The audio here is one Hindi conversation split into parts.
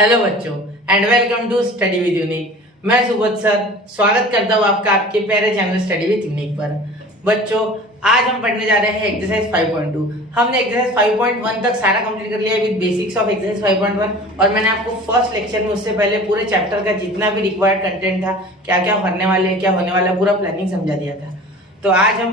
हेलो बच्चों and welcome to study with Unique. मैं सुबोध सर स्वागत करता हूँ आपका आपके प्यारे चैनल स्टडी विद यूनिक पर। बच्चों आज हम पढ़ने जा रहे हैं एक्सरसाइज 5.2। हमने एक्सरसाइज 5.1 तक सारा कंप्लीट कर लिया है विद बेसिक्स ऑफ एक्सरसाइज 5.1 और मैंने आपको फर्स्ट लेक्चर में उससे पहले पूरे चैप्टर का जितना भी रिक्वायर्ड कंटेंट था, क्या क्या होने वाले क्या होने वाला, पूरा प्लानिंग समझा दिया था। तो आज हम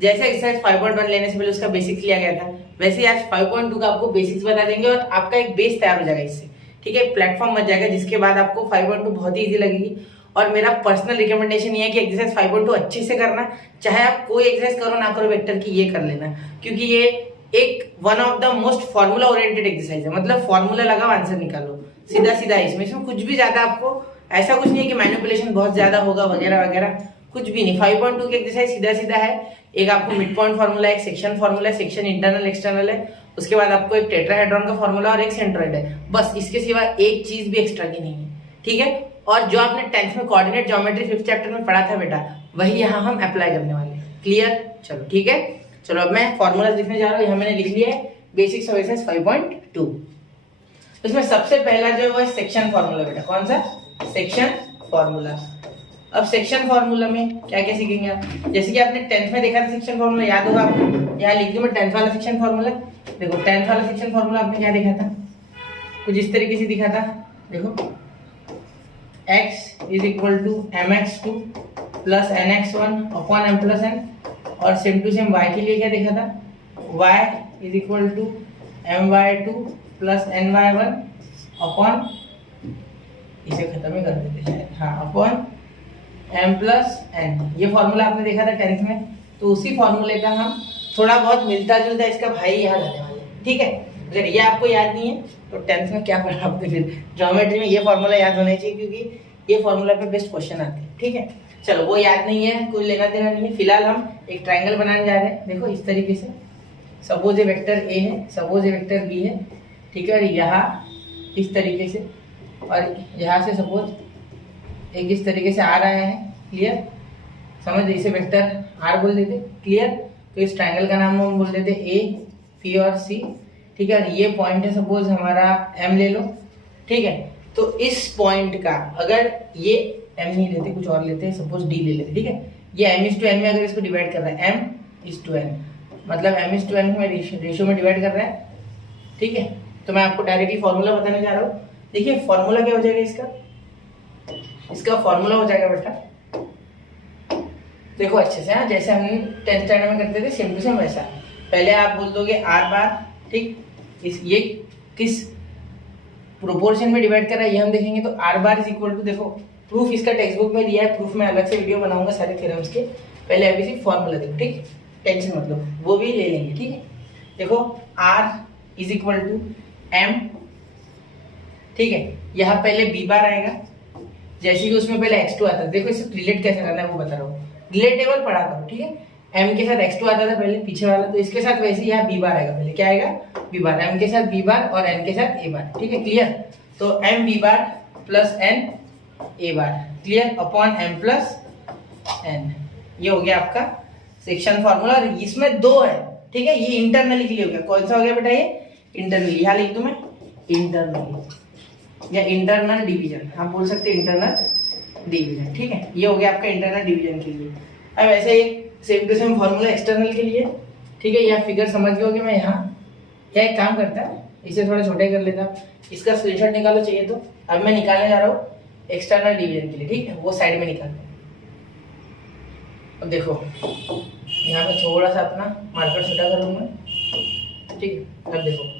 जैसे एक्सरसाइज 5.1 लेने से पहले उसका बेसिक्स लिया गया था, वैसे ही आज 5.2 का आपको बेसिक्स बता देंगे और आपका एक बेस तैयार हो जाएगा इससे। ठीक है, प्लेटफॉर्म बन जाएगा जिसके बाद आपको 5.2 बहुत ही इजी लगेगी। और मेरा पर्सनल रिकमेंडेशन ये है कि एक्सरसाइज 5.2 अच्छे से करना, चाहे आप कोई एक्सरसाइज करो ना करो वेक्टर की, ये कर लेना, क्योंकि ये एक one of the most formula oriented exercise है। मतलब फॉर्मूला लगाओ आंसर निकालो, सीधा सीधा इसमें कुछ भी ज्यादा आपको ऐसा कुछ नहीं है कि मैनिपुलेशन बहुत ज्यादा होगा वगैरह वगैरह, कुछ भी नहीं। 5.2 की एक्सरसाइज सीधा सीधा है। एक आपको मिड पॉइंट फॉर्मूला, एक section formula, section internal external है, उसके बाद आपको एक टेट्राहेड्रॉन का फॉर्मूला और एक सेंट्रोइड है, बस। इसके सिवा एक चीज भी एक्स्ट्रा की नहीं है। ठीक है, और जो आपने 10th में कोऑर्डिनेट ज्योमेट्री 5th चैप्टर में पढ़ा था बेटा, वही यहाँ हम अप्लाई करने वाले हैं। क्लियर? चलो ठीक है, चलो अब मैं फॉर्मूला लिखने जा रहा हूँ। यहाँ मैंने लिख लिया है बेसिक्स ऑफ एक्सरसाइज 5.2। इसमें सबसे पहला जो है वो है सेक्शन फॉर्मूला बेटा। कौन सा? Section formula. अब सेक्शन फॉर्मूला में क्या क्या सीखेंगे आप? जैसे कि आपने 10th में देखा था सेक्शन फॉर्मूला, याद होगा आपको। यहाँ लिख दूं मैं 10th वाला सेक्शन फॉर्मूला। देखो 10th वाला सेक्शन फॉर्मूला आपने क्या देखा था? कुछ इस तरीके से दिखा था। देखो x is equal to mx2 plus nx1 upon m plus n, और सेम टू सेम y के लिए क्या देखा था? y is equal to my2 plus ny1 upon, इसे खत्म ही कर देते शायद, हाँ, अपॉन m प्लस n। ये फॉर्मूला आपने देखा था 10th में, तो उसी फॉर्मूले का हम थोड़ा बहुत मिलता जुलता इसका भाई याद आने वाले हैं। ठीक है, अगर ये आपको याद नहीं है तो 10th में क्या पढ़ा आपने? फिर ज्योमेट्री में ये फॉर्मूला याद होना चाहिए, क्योंकि ये फॉर्मूला पे बेस्ट क्वेश्चन आते हैं। ठीक है, चलो वो याद नहीं है, कोई लेना देना नहीं है। फिलहाल हम एक ट्राइंगल बनाने जा रहे हैं। देखो इस तरीके से, सपोज ए वेक्टर ए है, सपोज ए वेक्टर बी है। ठीक है, और यहाँ इस तरीके से, और यहाँ से सपोज एक इस तरीके से आ रहा है। क्लियर? समझ, इसे वेक्टर आर बोल देते। क्लियर? तो इस ट्रायंगल का नाम हम बोल देते ए, पी और सी। ठीक है, और ये पॉइंट है सपोज हमारा एम ले लो। ठीक है, तो इस पॉइंट का अगर ये एम नहीं लेते, कुछ और लेते, सपोज डी ले लेते। ठीक है, ये एम इज टू एन में अगर इसको डिवाइड कर रहा है, एम इज टू एन, मतलब एम इज टू एन में रेशियो में डिवाइड कर रहा है। ठीक है, तो मैं आपको डायरेक्टली फॉर्मूला बताने जा रहा हूँ। देखिए फॉर्मूला क्या हो जाएगा इसका फॉर्मूला हो जाएगा बेटा, देखो अच्छे से, हाँ, जैसे हम 10th स्टैंडर्ड में करते थे सेम टू सेम वैसा। पहले आप बोल दोगे आर बार। ठीक, ये किस प्रोपोर्शन में डिवाइड कर रहा है ये हम देखेंगे। तो R bar is equal to, देखो प्रूफ इसका टेक्स्ट बुक में दिया है, प्रूफ में अलग से वीडियो बनाऊंगा सारे थ्योरम्स के। पहले अभी सिर्फ फॉर्मूला देखो। ठीक, टेंशन मतलब वो भी ले लेंगे। ठीक है, देखो R is equal to M. ठीक है, यहाँ पहले बी बार आएगा, जैसे कि उसमें पहले x2 आता है। देखो इसे रिलेट कैसे करना है वो बता रहा हूँ, रिलेटेबल पढ़ा करो। ठीक है, m के साथ x2 आता था पहले पीछे वाला, तो इसके साथ वैसे यहाँ b बार आएगा। पहले क्या आएगा? b बार, m के साथ b बार और n के साथ a बार। ठीक है, क्लियर? तो m b bar plus n a bar, clear, upon m plus n। ये हो गया आपका सेक्शन फॉर्मूला, और इसमें दो है। ठीक है, ये इंटरनली के लिए हो गया। कौन सा हो गया बेटा? ये इंटरनली। यहाँ लिख दूं मैं इंटरनली या इंटरनल डिवीजन, आप बोल सकते हैं इंटरनल डिवीजन। ठीक है, ये हो गया आपका इंटरनल डिवीजन के लिए। अब ऐसे एक same to same formula external के लिए। ठीक है, यह फिगर समझ गए होगे। मैं यहाँ क्या एक काम करता, इसे थोड़ा छोटे कर लेता, इसका स्क्रीनशॉट निकालो चाहिए तो। अब मैं निकालने जा रहा हूँ एक्सटर्नल डिवीजन के लिए। ठीक है, वो साइड में निकालते हैं। अब देखो यहाँ पे थोड़ा सा अपना मार्कर छोटा करूँगा। ठीक है, अब देखो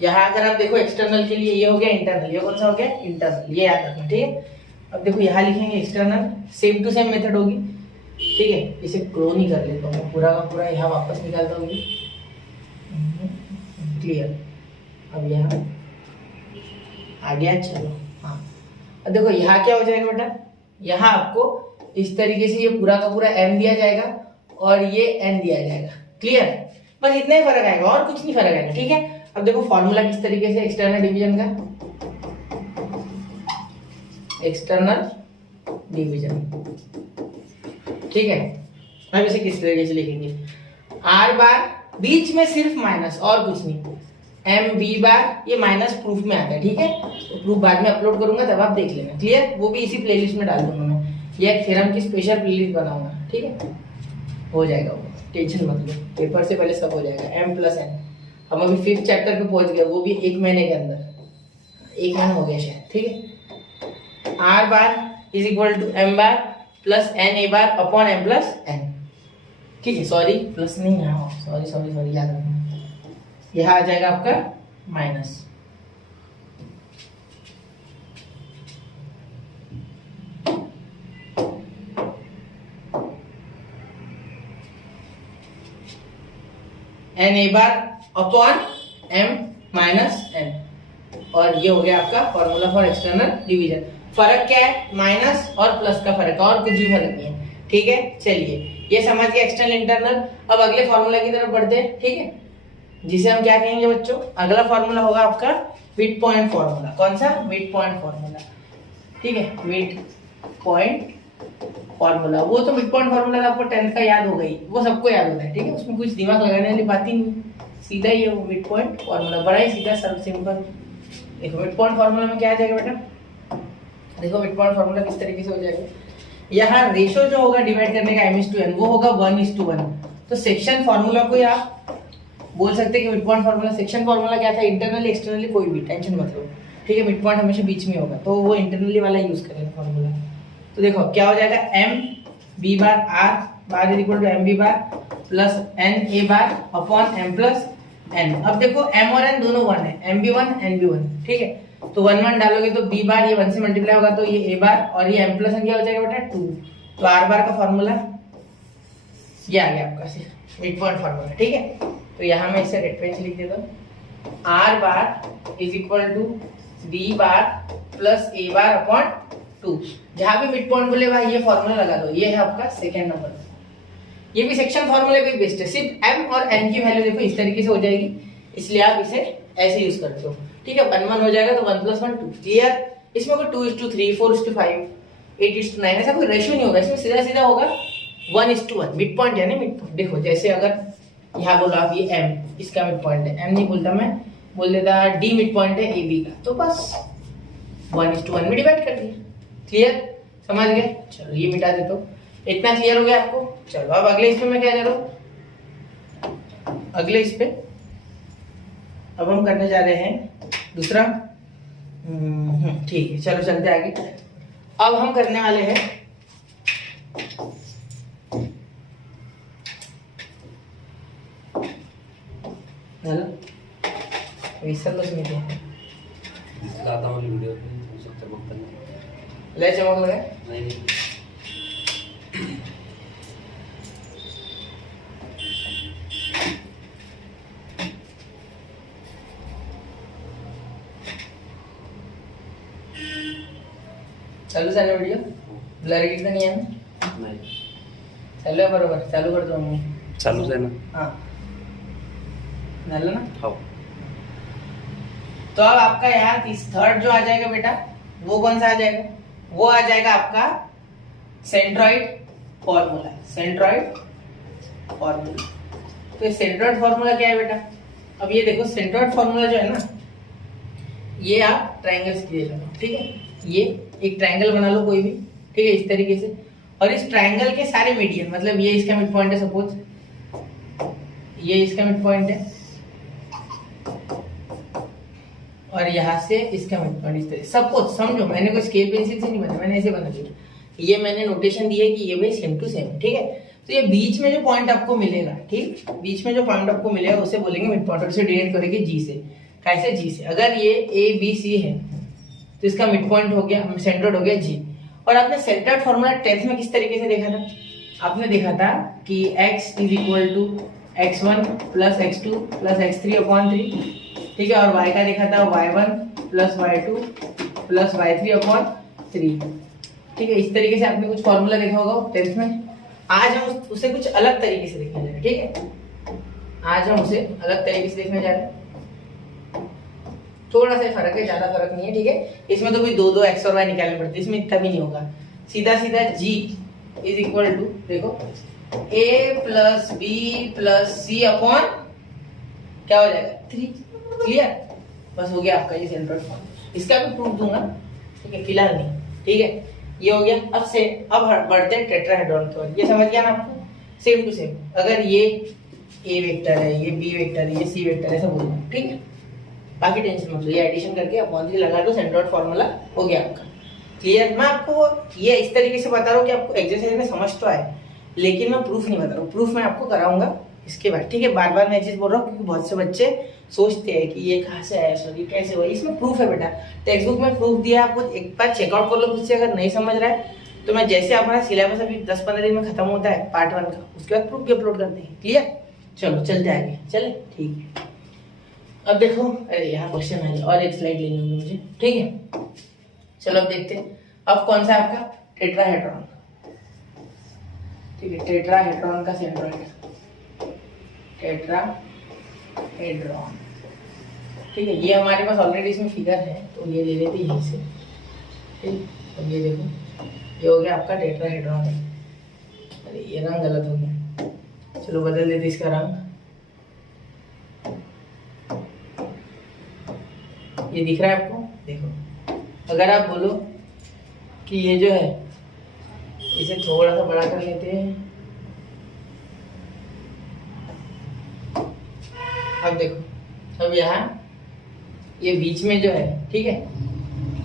यहाँ अगर आप देखो एक्सटर्नल के लिए ये हो गया इंटरनल, ये कौन सा हो गया? इंटरनल, ये याद रखना। ठीक है, अब देखो यहाँ लिखेंगे external, same to same method होगी। ठीक है, इसे क्लोन ही कर लेता हूँ, पूरा का पूरा यहाँ वापस निकालता हूँ। क्लियर? अब यहाँ आ गया। चलो हाँ, अब देखो यहाँ क्या हो जाएगा बेटा? यहाँ आपको इस तरीके से ये पूरा का पूरा m दिया जाएगा और ये n दिया जाएगा। क्लियर? बस इतना ही फर्क आएगा और कुछ नहीं फर्क आएगा। ठीक है, अब देखो फॉर्मूला किस तरीके से एक्सटर्नल डिवीजन का, एक्सटर्नल डिवीजन। ठीक है, अब इसे किस तरीके से लिखेंगे? आर बार बीच में सिर्फ माइनस और कुछ नहीं, एम बी बार, ये माइनस प्रूफ में आता है, ठीक है, तो प्रूफ बाद में अपलोड करूंगा तब आप देख लेना, क्लियर, वो भी इसी प्लेलिस्ट में डाल दूंगा मैं, ये एक थ्योरम की स्पेशल प्लेलिस्ट बनाऊंगा, ठीक है, हो जाएगा वो, टेंशन मत लो, पेपर से पहले सब हो जाएगा। एम प्लस एन, हम अभी 5th चैप्टर पे पहुंच गए, वो भी 1 महीने के अंदर, 1 महीना हो गया शायद, ठीक है। R bar is equal to M bar plus N A bar upon M plus N, ठीक है, सॉरी प्लस नहीं यहाँ, सॉरी सॉरी सॉरी, याद रखना, यहाँ आ जाएगा आपका minus, N A bar upon M minus N, और ये हो गया आपका फॉर्मूला फॉर एक्सटर्नल डिवीजन। फर्क क्या है, माइनस और प्लस का फर्क, और कुछ भी फर्क नहीं है, ठीक है। चलिए ये समझ गए एक्सटर्नल इंटरनल। अब अगले फॉर्मूला की तरफ बढ़ते हैं, ठीक है, जिसे हम क्या कहेंगे बच्चों, अगला फॉर्मूला होगा आपका मिड पॉइंट फॉर्मूला। कौन सा, मिड पॉइंट फॉर्मूला, ठीक है, मिड पॉइंट फॉर्मूला। वो तो मिड पॉइंट फॉर्मूला आपको 10th का याद हो गई, वो सबको याद होता है, ठीक है, उसमें कुछ दिमाग लगाने वाली बात ही नहीं, सीधा ही है वो मिड पॉइंट फॉर्मूला, बड़ा ही सीधा सब सिंपल। देखो मिड पॉइंट फॉर्मूला में क्या आ जाएगा बेटा, देखो मिड पॉइंट फॉर्मूला किस तरीके से हो जाएगा, यहाँ रेशो जो होगा डिवाइड करने का m/n वो होगा 1:1, तो सेक्शन फॉर्मूला को आप बोल सकते हैं कि mid point formula, section formula क्या था, इंटरनली एक्सटर्नली कोई भी, टेंशन मत लो, ठीक है, मिड पॉइंट हमेशा बीच में होगा, तो वो इंटरनली वाला यूज करेंगे फॉर्मूला। तो देखो क्या हो जाएगा, M B bar R bar is equal to M B bar plus N A bar upon M plus N. अब देखो एम और एन दोनों 1 है, एम बी 1 एन बी 1, ठीक है, तो 1 1 डालोगे तो बी बार ये 1 से मल्टीप्लाई होगा, तो ये ए बार और ये एम प्लस एन क्या हो जाएगा बेटा 2, तो आर बार का फॉर्मूला ये आ गया आपका मिड पॉइंट फॉर्मूला, ठीक है। तो यहाँ मैं इसे रेड पेन से लिख देता हूँ, R bar is equal to B bar plus A bar upon 2, जहां भी मिड पॉइंट बोलेगा ये फॉर्मूला लगा दो, ये है आपका सेकेंड नंबर। ये भी सेक्शन फॉर्मूला भी बेस्ट है, सिर्फ एम और एन की वैल्यू देखो इस तरीके से हो जाएगी, इसलिए आप इसे ऐसे यूज करते हो, ठीक है, 1 1 हो जाएगा तो 1 + 1 2, क्लियर। इसमें कोई 2:3 4:5 8:9 ऐसा कोई रेशियो नहीं होगा, इसमें सीधा सीधा होगा 1:1, मिड पॉइंट है ना, मिड पॉइंट। देखो जैसे अगर यहाँ बोला आप ये एम, इसका मिड पॉइंट है, एम नहीं बोलता मैं, बोल देता डी मिड पॉइंट है ए बी का, तो बस 1:1 में डिवाइड कर दिया, क्लियर, समझ गए। चलो ये मिटा देता हूँ, इतना क्लियर हो गया आपको। चलो अब अगले इस पे मैं क्या कर रहा हूँ, अगले इस पे अब हम करने जा रहे हैं दूसरा, ठीक है, चलो चलते आगे। अब हम करने वाले हैं हेलो विसल बस में दिखाता हूँ वीडियो पे, सब चमकता है, ले चमक लगा नहीं चालू झालं वीडियो, ब्लर किती नाही आहे नहीं चालू आहे बरोबर, चालू करतो मी, चालूच आहे ना, हाँ झालं ना। हो। तो अब आपका यहाँ थर्ड जो आ जाएगा बेटा, वो कौन सा आ जाएगा, वो आ जाएगा आपका सेंट्रॉइड फॉर्मूला, सेंट्रॉइड फॉर्मूला। तो ये सेंट्रॉइड फॉर्मूला क्या है बेटा, अब ये देखो सेंट्रॉइड फॉर्मूला जो है ना, ये आप ट्राइंगल्स के लिए लो, ठीक है, ये एक ट्राइंगल बना लो कोई भी, ठीक है, इस तरीके से, और इस ट्राइंगल के सारे मीडियन, मतलब ये इसका मिड पॉइंट है, सपोज ये इसका मिड पॉइंट है, और यहाँ से इसका मिड पॉइंट इस तरह, सपोज समझो, मैंने कोई स्केल पेंसिल से नहीं बना, मैंने ऐसे बना दिया, ये मैंने नोटेशन दी है कि ये भाई सेम टू सेम, ठीक है। तो ये बीच में जो पॉइंट आपको मिलेगा, ठीक, बीच में जो पॉइंट आपको मिलेगा उसे बोलेंगे मिड पॉइंट, और इसे डिवाइड करेंगे जी से, कैसे, जी से, अगर ये ए बी सी है तो इसका मिड पॉइंट हो गया, सेंटर्ड हो गया जी। और आपने सेंटर्ड फॉर्मूला 10th में किस तरीके से देखा था, आपने देखा था कि x is equal to x1 plus x2 plus x3 upon 3, ठीक है, और y का देखा था y1 plus y2 plus y3 upon 3, ठीक है, इस तरीके से आपने कुछ फॉर्मूला देखा होगा 10th में। आज हम उसे कुछ अलग तरीके से देखने जा रहे हैं, ठीक है, आज हम उसे अलग तरीके से देखने जा रहे हैं, थोड़ा सा फर्क है, ज्यादा फर्क नहीं है, ठीक है। इसमें तो भी दो x और y निकालने पड़ते, इसमें इतना भी नहीं होगा, सीधा सीधा g इज इक्वल टू, देखो a plus b plus c upon क्या हो जाएगा 3, क्लियर? बस हो गया आपका ये सेंट्रोइड फॉर्मूला। इसका भी प्रूफ दूंगा, ठीक है, फिलहाल नहीं, ठीक है। ये हो गया। अब बढ़ते हैं टेट्राहेड्रॉन की ओर। ये समझ गया ना आपको? सेम टू सेम, अगर ये ए वेक्टर है, ये बी वेक्टर है, ये सी वेक्टर है, सब बोलना, ठीक है। बाकी टेंशन मत लो, ये एडिशन करके अपॉन 3 लगा दो, सेंट्रोइड फॉर्मूला हो गया आपका। क्लियर? मैं आपको ये इस तरीके से बता रहा हूँ कि आपको एक्सरसाइज में समझ तो आए, लेकिन मैं प्रूफ नहीं बता रहा हूँ। प्रूफ मैं आपको कराऊंगा इसके बाद, ठीक है। बार बार मैं चीज बोल रहा हूँ क्योंकि बहुत से बच्चे सोचते हैं कि ये कहाँ से आया, सॉरी कैसे हुआ। इसमें प्रूफ है बेटा, टेक्स्ट बुक में प्रूफ दिया, आपको एक बार चेकआउट कर लो खुद से। अगर नहीं समझ रहा है तो मैं जैसे हमारा सिलेबस अभी 10-15 दिन में खत्म होता है पार्ट 1 का, उसके बाद प्रूफ भी अपलोड करते हैं। क्लियर? चलो चलते आगे, चले, ठीक है। अब देखो, अरे यहाँ क्वेश्चन है और एक स्लाइड लेनी होगी मुझे, ठीक है। चलो अब देखते हैं, अब कौन सा आपका टेट्राहेड्रॉन, ठीक है। टेट्राहेड्रॉन का सेंट्रोइड, टेट्राहेड्रॉन, ठीक है। ये हमारे पास ऑलरेडी इसमें फिगर है, तो ये ले लेते यहीं से, ठीक। अब ये देखो, ये हो गया आपका टेट्राहेड्रॉन। अरे ये रंग गलत हो गया, चलो बदल देते इसका रंग। ये दिख रहा है आपको? देखो, अगर आप बोलो कि ये जो है इसे थोड़ा सा बड़ा कर लेते हैं, अब देखो, अब यहाँ ये बीच में जो है, ठीक है,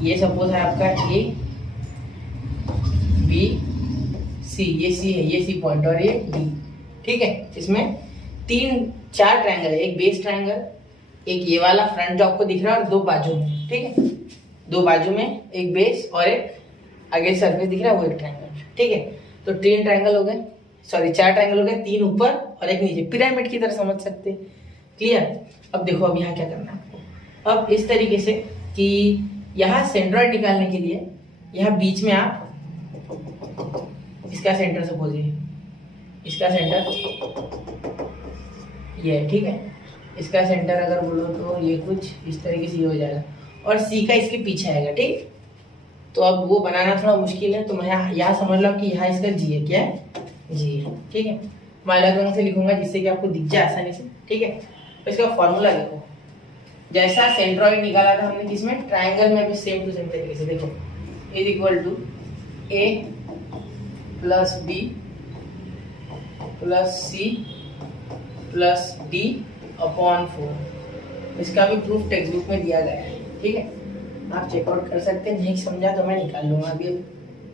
ये सपोज है आपका ए बी सी, ये सी है, ये सी पॉइंट और ये डी, ठीक है। इसमें 4 ट्रायंगल है, एक बेस ट्रायंगल, एक ये वाला फ्रंट जो आपको दिख रहा है, और 2 बाजू में, ठीक है। 2 बाजू में एक बेस और एक आगे सरफेस दिख रहा है, वो एक ट्रायंगल, ठीक है। तो 3 ट्रायंगल हो गए, सॉरी 4 ट्रायंगल हो गए, 3 ऊपर और एक नीचे, पिरामिड की तरह समझ सकते हैं। क्लियर? अब देखो, अब यहाँ क्या करना है आपको। अब इस तरीके से कि यहाँ सेंट्रोइड निकालने के लिए यहाँ बीच में आप इसका सेंटर सपोज इसका सेंटर ये है, ठीक है। इसका सेंटर अगर बोलो तो ये कुछ इस तरीके से ये हो जाएगा, और सी का इसके पीछे आएगा, ठीक। तो अब वो बनाना थोड़ा मुश्किल है, तो मैं यहाँ समझ लो कि यहाँ इसका जी है, क्या है? जी है, ठीक है। मैं अलग रंग से लिखूंगा जिससे कि आपको दिख जाए आसानी से, ठीक है। तो इसका फॉर्मूला देखो, जैसा सेंट्रोइड निकाला था हमने किसमें, ट्रायंगल में भी सेम टू सेम तरीके से देखो, is equal to A plus B plus C plus D upon 4। इसका भी प्रूफ टेक्स्ट बुक में दिया गया है, ठीक है। आप चेकआउट कर सकते हैं, नहीं समझा तो मैं निकाल लूंगा, अभी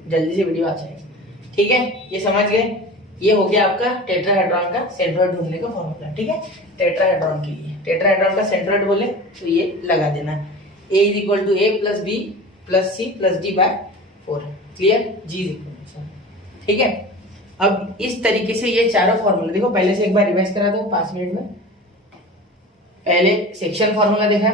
जल्दी से वीडियो आ जाएगी, ठीक है। ये समझ गए? ये हो गया आपका टेट्राहेड्रॉन का सेंट्रोइड ढूंढने का फॉर्मूला, ठीक है। टेट्राहेड्रॉन के लिए टेट्राहेड्रॉन का सेंट्रोइड बोले तो ये लगा देना, A is equal to A plus B plus C plus D by 4। Clear? जी इक्वल, ठीक है। अब इस तरीके से ये चारों फॉर्मूला देखो, पहले से एक बार रिवाइज करा दो 5 मिनट में। पहले सेक्शन फॉर्मूला देखा,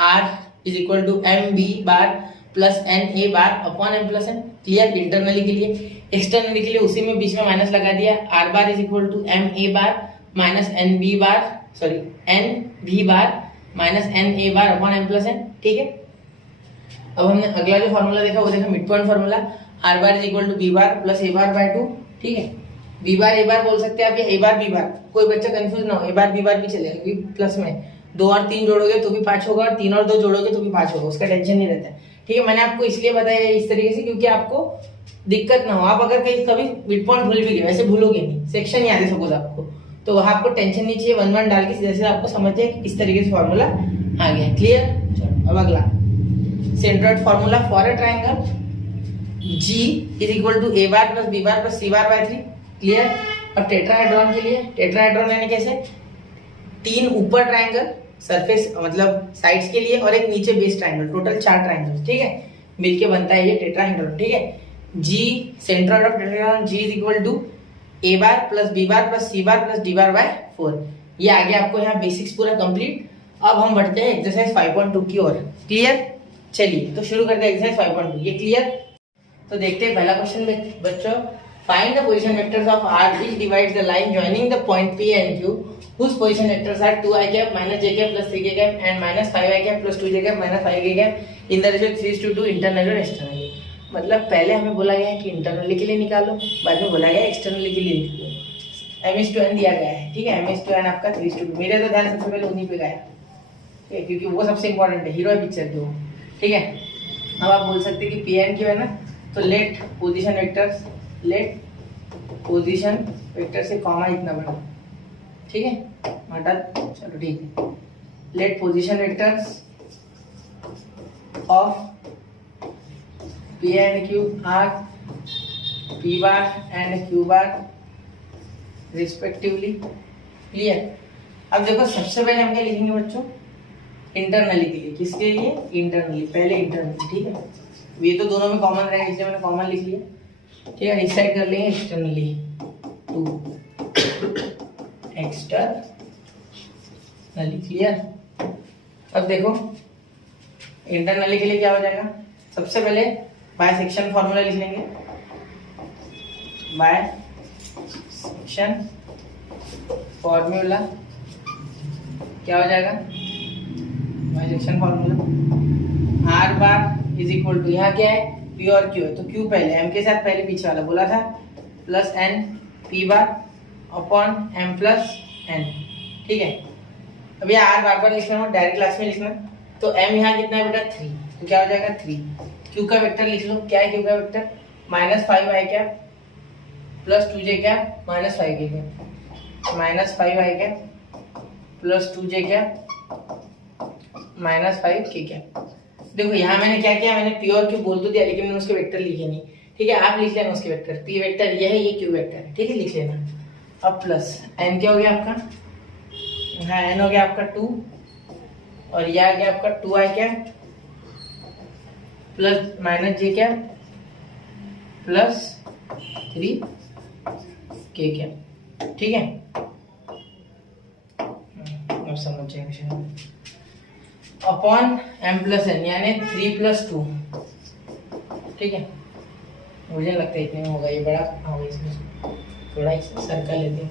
R is equal to M B bar plus N A bar upon M plus N. Clear? Internally के लिए, एक्सटर्नली के लिए उसी में बीच में माइनस लगा दिया, R bar is equal to M A bar minus N B bar, sorry N B bar minus N A bar upon M plus N, ठीक है। अब हमने अगला जो फॉर्मूला देखा वो देखा mid point formula, R bar is equal to B bar plus A bar by 2, ठीक है। बी बार ए बार बोल सकते हैं आप, या ए बार बी बार, कोई बच्चा कंफ्यूज ना हो, ए बार बी बार भी चलेगा, बी प्लस में 2 और 3 जोड़ोगे तो भी 5 होगा, और 3 और 2 जोड़ोगे तो भी 5 होगा, उसका टेंशन नहीं रहता है, ठीक है। मैंने आपको इसलिए बताया इस तरीके से क्योंकि आपको दिक्कत ना हो। आप अगर कहीं कभी मिड पॉइंट भूल भी गए, वैसे भूलोगे नहीं, सेक्शन याद है सपोज आपको, तो वहां आपको टेंशन नहीं चाहिए, 1 1 डाल के सीधे आपको समझ जाए कि किस तरीके से फॉर्मूला आ गया। क्लियर? चलो अब अगला centroid formula for a triangle G is equal to A bar plus B bar plus C bar by 3। Clear? और टेट्राहेड्रॉन के लिए, टेट्राहेड्रॉन यानी कैसे, 3 ऊपर ट्रायंगल सरफेस मतलब साइड्स के लिए और एक नीचे बेस ट्रायंगल, टोटल 4 ट्रायंगल, ठीक है, मिलके बनता है ये टेट्राहेड्रॉन, ठीक है। G centroid of tetrahedron G is equal to A bar plus B bar plus C bar plus D bar by 4। ये आ गया आपको यहाँ बेसिक्स पूरा कंप्लीट। अब हम बढ़ते हैं एक्सरसाइज 5.2 की ओर। क्लियर? चलिए तो शुरू करते हैं एक्सरसाइज 5.2। ये क्लियर? तो देखते हैं पहला क्वेश्चन बच्चों, find the position vectors of R which divides the line joining the point P and Q whose position vectors are 2i cap minus j cap plus 3k cap and minus 5i cap plus 2j cap minus 5k cap in the ratio 3:2 internally और एक्सटर्नली। मतलब पहले हमें बोला गया है कि इंटरनली के लिए निकालो, बाद में बोला गया एक्सटर्नली के लिए निकालो। m is to n दिया गया है, ठीक है। m is to n आपका 3:2, मेरे तो ध्यान सबसे पहले उन्हीं पे गया, ठीक है, क्योंकि वो सबसे इंपॉर्टेंट है, हीरो है पिक्चर की वो। ठीक है, अब आप बोल सकते हैं कि पी एंड क्यू है ना, तो लेट पोजीशन वेक्टर से कॉमा इतना बड़ा। ठीक है, हटा, चलो ठीक है। Let position vectors of P and Q are P bar and Q bar respectively. Clear. अब देखो सबसे पहले हम क्या लिखेंगे बच्चों, इंटरनली के लिए। किसके लिए? इंटरनली, पहले इंटरनली। ठीक है, ये तो दोनों में कॉमन रहेगा इसलिए मैंने कॉमन लिख लिया। ठीक है, इस साइड कर लेंगे एक्सटर्नली टू एक्सटर्नली। क्लियर। अब देखो इंटरनली के लिए क्या हो जाएगा, सबसे पहले बाय सेक्शन फॉर्मूला लिख लेंगे। बाय सेक्शन फॉर्मूला क्या हो जाएगा, by section formula R bar is equal to, यहाँ क्या है पी और क्यू है, तो क्यू पहले एम के साथ पहले पीछे वाला बोला था, plus N P bar upon M plus N. ठीक है, अब यह आर बार लिखना है, डायरेक्ट क्लास में लिखना। तो एम यहाँ कितना है बेटा 3, तो क्या हो जाएगा 3। क्यू का वेक्टर लिख लो, क्या है क्यू का वेक्टर, -5 आई कैप प्लस 2j कैप -5 के कैप, -5 आई कैप प्लस 2j कैप -5 के कैप। देखो यहाँ मैंने क्या किया, मैंने पी और क्यू बोल तो दिया लेकिन मैंने उसके वेक्टर लिखे नहीं। ठीक है, आप लिख लेना उसके वेक्टर, पी वेक्टर ये है, ये क्यू वेक्टर है। ठीक है, लिख लेना। अब प्लस एन क्या हो गया आपका, हाँ एन हो गया आपका 2 और यह आ गया आपका 2i cap plus -j cap plus 3k cap. ठीक है, अब समझ जाएगा अपॉन m प्लस n यानी 3 प्लस 2। ठीक है, मुझे लगता है इतने में होगा, ये बड़ा होगा, इसमें थोड़ा इसे सर्कल लेते हैं।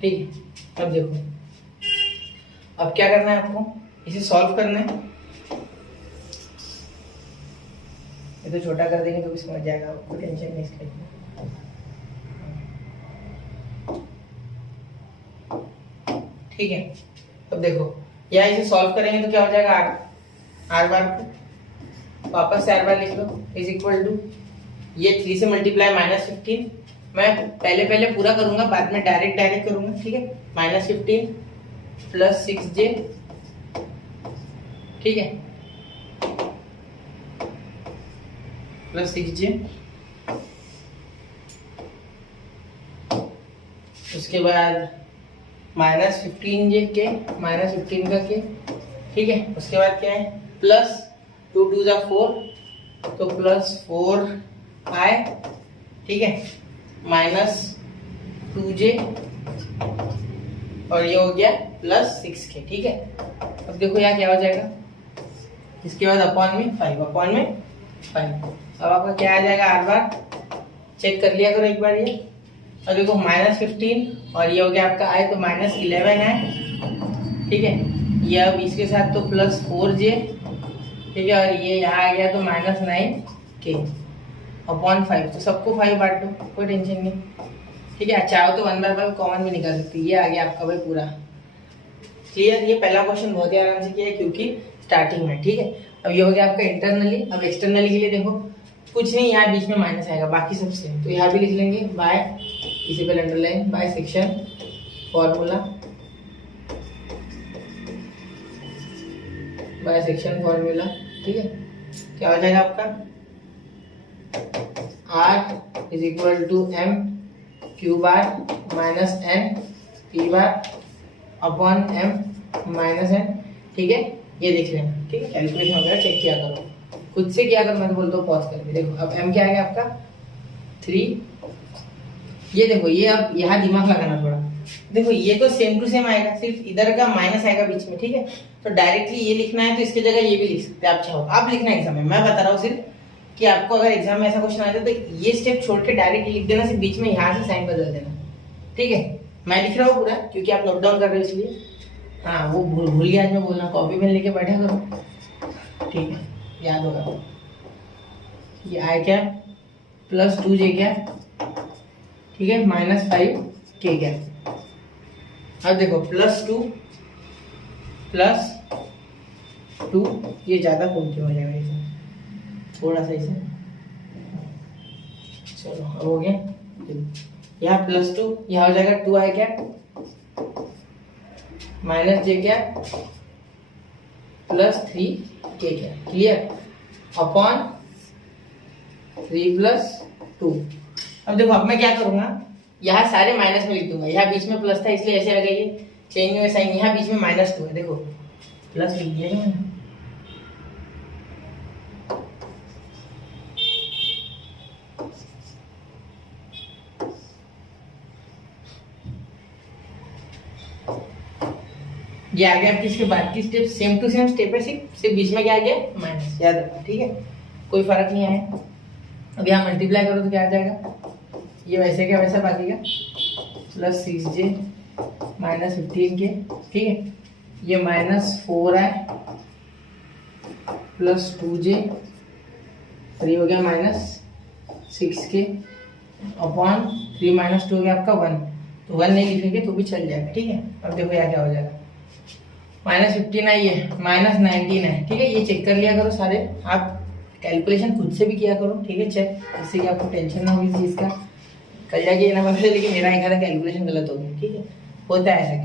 ठीक है, अब देखो अब क्या करना है आपको, इसे सॉल्व करना है। ये तो छोटा कर देंगे तो भी समझ जाएगा, आपको टेंशन नहीं इसका। ठीक है, अब देखो यहाँ इसे सॉल्व करेंगे तो क्या हो जाएगा, आर बार को वापस से आर बार लिख लो इज इक्वल टू, ये 3 से मल्टीप्लाई -15। मैं पहले पूरा करूंगा, बाद में डायरेक्ट करूंगा। ठीक है, -15 प्लस 6j। ठीक है, प्लस 6j, उसके बाद -15j के -15 का के। ठीक है, उसके बाद क्या है, प्लस 2 2 जा 4, तो प्लस 4i। ठीक है, -2j और ये हो गया प्लस 6k। ठीक है, अब देखो यहाँ क्या हो जाएगा, इसके बाद अपॉन में 5 अब आपका क्या आ जाएगा, आर बार चेक कर लिया करो एक बार ये। और देखो -15 और ये हो गया आपका i, तो -11 है। ठीक है, ये अब इसके साथ तो प्लस 4j। ठीक है, और ये यहाँ आ गया तो -9k अपॉन 5, तो सबको 5 बांट दो, कोई टेंशन नहीं। ठीक है, चाहो तो 1/5 कॉमन भी निकाल सकती है। ये आ गया आपका भाई पूरा क्लियर। ये पहला क्वेश्चन बहुत ही आराम से किया है क्योंकि स्टार्टिंग में। ठीक है, अब ये हो गया आपका इंटरनली। अब एक्सटर्नली के लिए देखो कुछ नहीं, यहाँ बीच में माइनस आएगा, बाकी सब सेम, तो यहाँ भी लिख लेंगे बाय, इसी पर underline, by section formula, by section formula. ठीक है, क्या हो जाएगा आपका, R is equal to m Q bar minus n p bar upon m minus n। ठीक है, ये देख लेना। ठीक है, कैलकुलेशन वगैरह चेक किया करो, खुद से किया करो, मैं तो बोलता हूँ पॉज करके। देखो अब m क्या आ गया आपका 3। ये देखो, ये अब यहाँ दिमाग लगाना थोड़ा। देखो ये तो सेम टू सेम आएगा, सिर्फ इधर का माइनस आएगा बीच में। ठीक है, तो डायरेक्टली ये लिखना है तो इसकी जगह ये भी लिख सकते हैं आप चाहो। आप लिखना एग्जाम में, मैं बता रहा हूँ सिर्फ कि आपको अगर एग्जाम में ऐसा क्वेश्चन आ जाए तो ये स्टेप छोड़ के डायरेक्ट लिख देना, सिर्फ बीच में यहाँ से साइन बदल देना। ठीक है, मैं लिख रहा हूँ पूरा क्योंकि आप नोट डाउन कर रहे हो इसलिए। हाँ, वो भूल गया आज मैं बोलना, कॉपी में लेके बैठा करो। ठीक है, याद होगा। ये आई क्या प्लस 2j क्या ठीक है, -5 के कैप। अब देखो +2 ये ज़्यादा कॉम्प्लिकेट हो जाएगा इसे, थोड़ा सा इसे, चलो अब हो गया। यहाँ +2, यहाँ हो जाएगा 2 आई कैप -j कैप +3 के कैप, क्लियर, अपॉन 3 + 2। अब देखो अब मैं क्या करूंगा, यहाँ सारे माइनस में लिख दूंगा, यहाँ बीच में प्लस था इसलिए ऐसे आ गई है, चेंज हुआ साइन, यहाँ बीच में -2 है, देखो प्लस लिख दिया मैंने। ये आ गया किसके बाद की step, same to same step है, सिर्फ बीच में क्या आ गया माइनस, याद रखना, ठीक है, कोई फर्क नहीं आया। अब यहाँ मल्टीप्लाई करो तो क्या आ जाएगा, ये वैसे क्या वैसा बाकी का +6j -15k, ठीक है, ये -4i +2j, और ये हो गया -6k अपॉन 3 - 2 हो गया आपका 1, तो 1 नहीं लिखेंगे तो भी चल जाएगा, ठीक है। अब देखो यहाँ क्या हो जाएगा, -15 आई है, -19 है, ठीक है, ये चेक कर लिया करो सारे, आप कैलकुलेशन खुद से भी किया करो, ठीक है, चेक, इससे कि आपको टेंशन ना हो इस चीज़ का, कल जाके ये ना पता चले कि मेरा एक आधा कैलकुलेशन गलत हो गया, ठीक है, होता है ऐसा।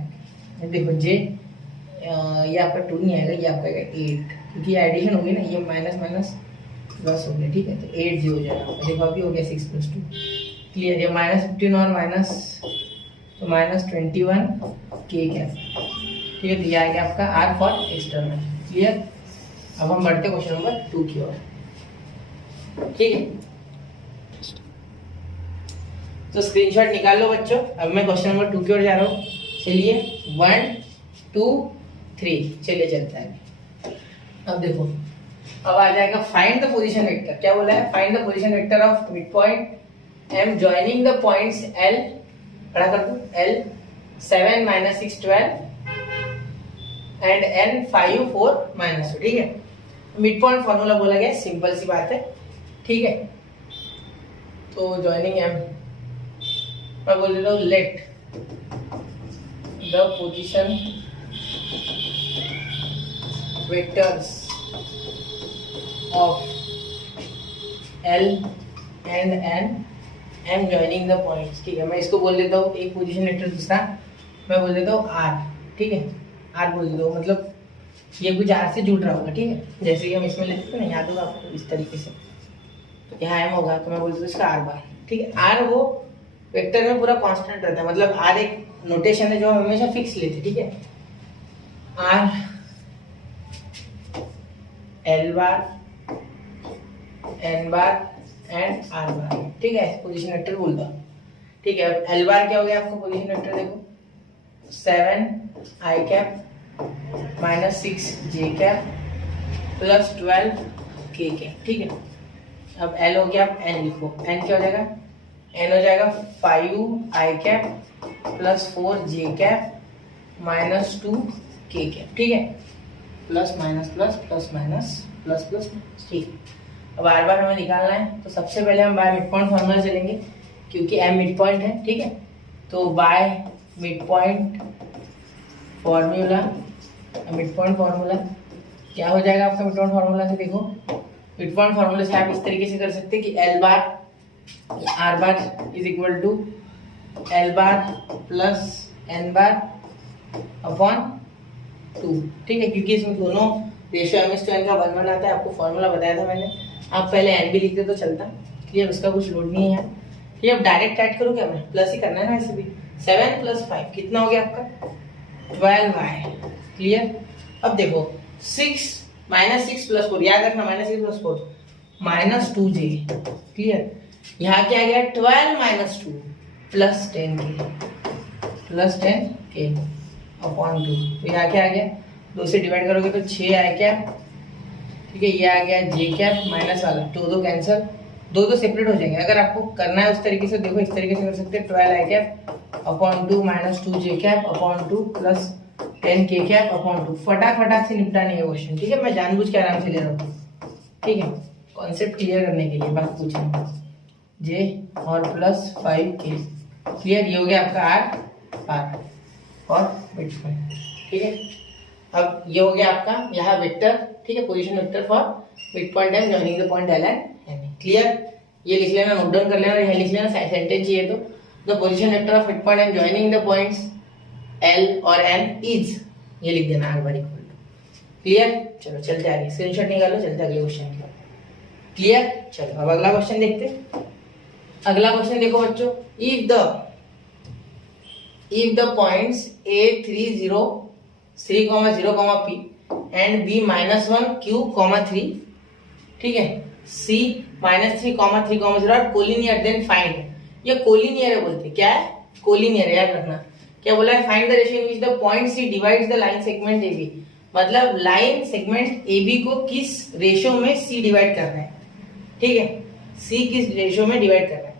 देखो जे ये आपका 2 नहीं आएगा, ये आपका 8, क्योंकि ये एडिशन होगी ना, ये माइनस प्लस हो गया, ठीक है, तो 8 जी हो जाएगा। देखो अभी हो गया 6 + 2, क्लियर, ये -15 और माइनस तो -21 के कैप, ठीक है, तो ये आ गया आपका R फॉर एक्सटर्नल, क्लियर। अब हम बढ़ते क्वेश्चन नंबर 2 की ओर, ठीक है, तो स्क्रीनशॉट निकाल लो बच्चों। अब मैं क्वेश्चन नंबर 2 की ओर जा रहा हूँ, चलिए 1 2 3 चलिए चलता है। अब देखो अब आ जाएगा फाइंड द पोजीशन वेक्टर, क्या बोला है, find the position vector of mid point M joining the points L, खड़ा कर दो, L 7 - 6 12 एंड N 5 4 -2, ठीक है। मिड पॉइंट फॉर्मूला बोला गया, सिंपल सी बात है, ठीक है, तो जॉइनिंग M मैं बोल देता हूँ let the position vectors of L and N M joining the points, ठीक है, मैं इसको बोल देता हूँ एक पोजीशन वेक्टर, दूसरा मैं बोल देता हूँ R, ठीक है, R बोल देता हूँ, मतलब ये कुछ R से जुड़ रहा होगा, ठीक है, जैसे कि हम इसमें लेते थे ना, याद होगा आपको इस तरीके से, तो यहाँ M होगा तो मैं बोल देता हूँ इसका R बार, ठीक है। R वो वेक्टर में पूरा कांस्टेंट रहता है, मतलब R एक नोटेशन है जो हम हमेशा फिक्स लेते हैं, ठीक है, R L bar N bar and R बार, ठीक है, पोजीशन वेक्टर बोलता हूँ, ठीक है। अब L बार क्या हो गया आपको पोजीशन वेक्टर, देखो 7 I cap -6 J cap +12 K cap, ठीक है। अब L हो गया, अब N लिखो, N क्या हो जाएगा, N हो जाएगा 5 I cap +4 J cap -2 K cap, ठीक है, plus minus plus plus minus plus plus, ठीक है। अब बार बार हमें निकालना है, तो सबसे पहले हम बाय मिड पॉइंट फॉर्मूला चलेंगे, क्योंकि M मिड पॉइंट है, ठीक है, तो by mid point formula, mid point formula क्या हो जाएगा आपका मिड पॉइंट फॉर्मूला से, देखो मिड पॉइंट फॉर्मूला से आप इस तरीके से कर सकते हैं कि L bar R bar is equal to L bar plus N bar upon 2, ठीक है, क्योंकि इसमें दोनों रेशियो M/N का 1 आता है, आपको फॉर्मूला बताया था मैंने, आप पहले N भी लिखते तो चलता, क्लियर, उसका कुछ लोड नहीं है। ठीक है, अब डायरेक्ट ऐड करो, क्या मैं प्लस ही करना है ना, ऐसे भी 7 + 5 कितना हो गया आपका 12y, क्लियर। अब देखो 6 -6 + 4, याद रखना -6 + 4 -2j, क्लियर। यहाँ क्या आ गया 12 - 2 + 10k अपॉन 2, तो यहाँ क्या आ गया 2 से डिवाइड करोगे तो 6i कैप, ठीक है, ये आ गया j कैप माइनस वाला, 2 कैंसिल, 2 सेपरेट हो जाएंगे। अगर आपको करना है उस तरीके से, देखो इस तरीके से कर सकते हैं, 12i cap upon 2 -2j cap upon 2 + 10k cap upon 2, फटाक से निपटाने का क्वेश्चन, ठीक है, मैं जानबूझ के आराम से ले रहा हूँ, ठीक है, कॉन्सेप्ट क्लियर करने के लिए, बात पूछना j और +5k, क्लियर, ये हो गया आपका आर और मिड पॉइंट। ठीक है, अब ये हो गया आपका यहाँ वेक्टर, ठीक है, position vector for mid point and joining the point L and clear. ये लिख लेना, नोट डाउन कर लेना, यहाँ लिख लेना सेंटेंस चाहिए तो the position vector of mid point and joining the points L और एन इज, ये लिख देना R bar equal to. Clear, चलो चलते आगे, स्क्रीनशॉट निकालो, चलते अगले क्वेश्चन की। क्लियर, चलो अब अगला क्वेश्चन देखते हैं। अगला क्वेश्चन देखो बच्चों, if the points a 3 0 3 0 p and b -1 q 3, ठीक है, c -3 3 0 are collinear then find, ये कोलिनियर है बोलते, क्या है कोलिनियर, याद रखना। क्या बोला है, find the ratio in which the point c divides the line segment ab, मतलब लाइन सेगमेंट ab को किस रेशियो में c डिवाइड कर रहा है। ठीक है, c किस रेशियो में डिवाइड कर रहा है,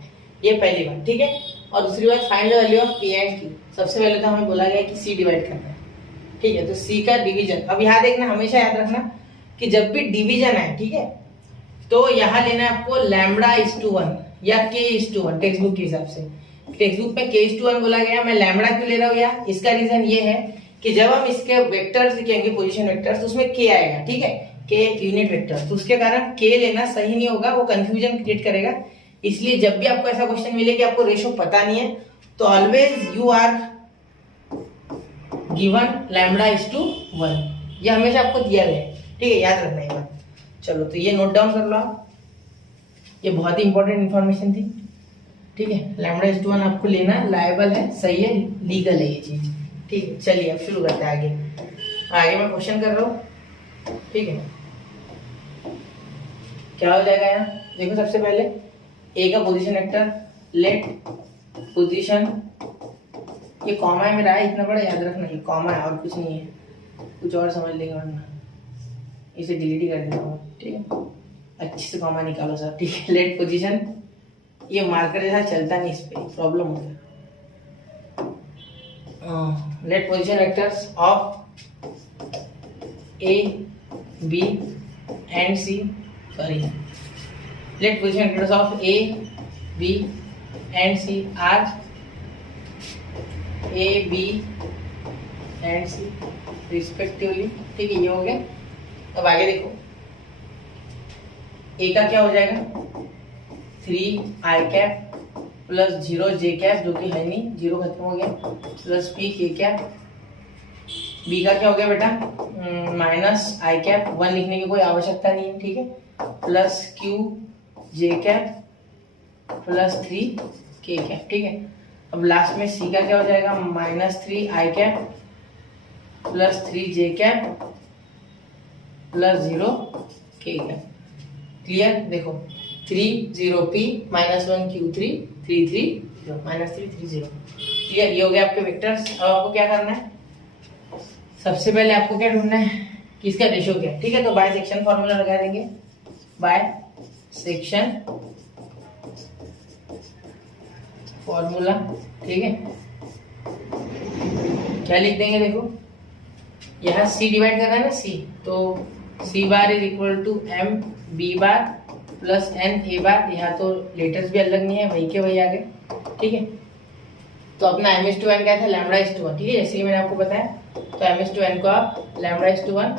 ये पहली बात। ठीक है, और दूसरी बात find the value of p and q। सबसे पहले तो हमें बोला गया कि c डिवाइड करना है। ठीक है, तो c का डिवीजन, अब यहाँ देखना, हमेशा याद रखना कि जब भी डिवीजन है, ठीक है, तो यहाँ लेना है आपको λ/1 या k/1 टेक्स्ट बुक के हिसाब से। टेक्स्ट बुक में k/1 बोला गया, मैं लैम्बडा क्यों ले रहा हूँ यार, इसका रीजन ये है कि जब हम इसके वेक्टर्स लिखेंगे, पोजीशन वेक्टर्स, तो उसमें k आएगा। ठीक है, k एक यूनिट वेक्टर, तो उसके कारण k लेना सही नहीं होगा, वो कंफ्यूजन क्रिएट करेगा। इसलिए जब भी आपको ऐसा क्वेश्चन मिले कि आपको रेशियो पता नहीं है, तो ऑलवेज यू आर गिवन λ/1, ये हमेशा आपको दिया गया है। ठीक है, याद रखना ये बात। चलो तो ये नोट डाउन कर लो आप, ये बहुत ही इंपॉर्टेंट इंफॉर्मेशन थी। ठीक है, λ/1 आपको लेना लायबल है, सही है, लीगल है ये चीज। ठीक है, चलिए अब शुरू करते हैं आगे मैं क्वेश्चन कर रहा हूँ। ठीक है, क्या हो जाएगा यहाँ, देखो सबसे पहले ए का पोजीशन वेक्टर, लेट पोजीशन, ये कॉमा है मेरा, इतना बड़ा याद रखना, ये कॉमा है और कुछ नहीं है, कुछ और समझ लेंगे वरना इसे डिलीट ही कर देता हूँ। ठीक है, अच्छे से कॉमा निकालो सर। ठीक है, लेट पोजीशन, ये मार्कर जैसा चलता नहीं, इस पे प्रॉब्लम हो गया। Let position vectors of A B and C, sorry, let position vectors of A, B and C are A, B and C respectively। ठीक है, ये हो गया। अब आगे देखो, A का क्या हो जाएगा, 3i cap plus 0j cap, जो कि है नहीं, 0 खत्म हो गया, plus p k cap. B का क्या हो गया बेटा, -i कैप, 1 लिखने की कोई आवश्यकता नहीं है। ठीक है, plus q j cap plus 3 k cap. ठीक है, अब लास्ट में c का क्या हो जाएगा, -3i cap plus 3j cap plus 0 k cap. Clear, देखो 3 0 p -1 q 3 3 3 0 -3 3 0। क्लियर, ये हो गया आपके वेक्टर्स। अब आपको क्या करना है, सबसे पहले आपको क्या ढूंढना है कि इसका रेशियो क्या है। ठीक है, तो बाय सेक्शन फॉर्मूला लगा देंगे, बाय सेक्शन फॉर्मूला। ठीक है, क्या लिख देंगे, देखो यहाँ c डिवाइड कर रहा है ना, c, तो c bar is equal to m b bar plus n a bar. यहाँ तो लेटर्स भी अलग नहीं है, वही के वही आ गए। ठीक है, तो अपना m/n क्या था, λ/1। ठीक है, जैसे कि मैंने आपको बताया, तो m/n को आप λ/1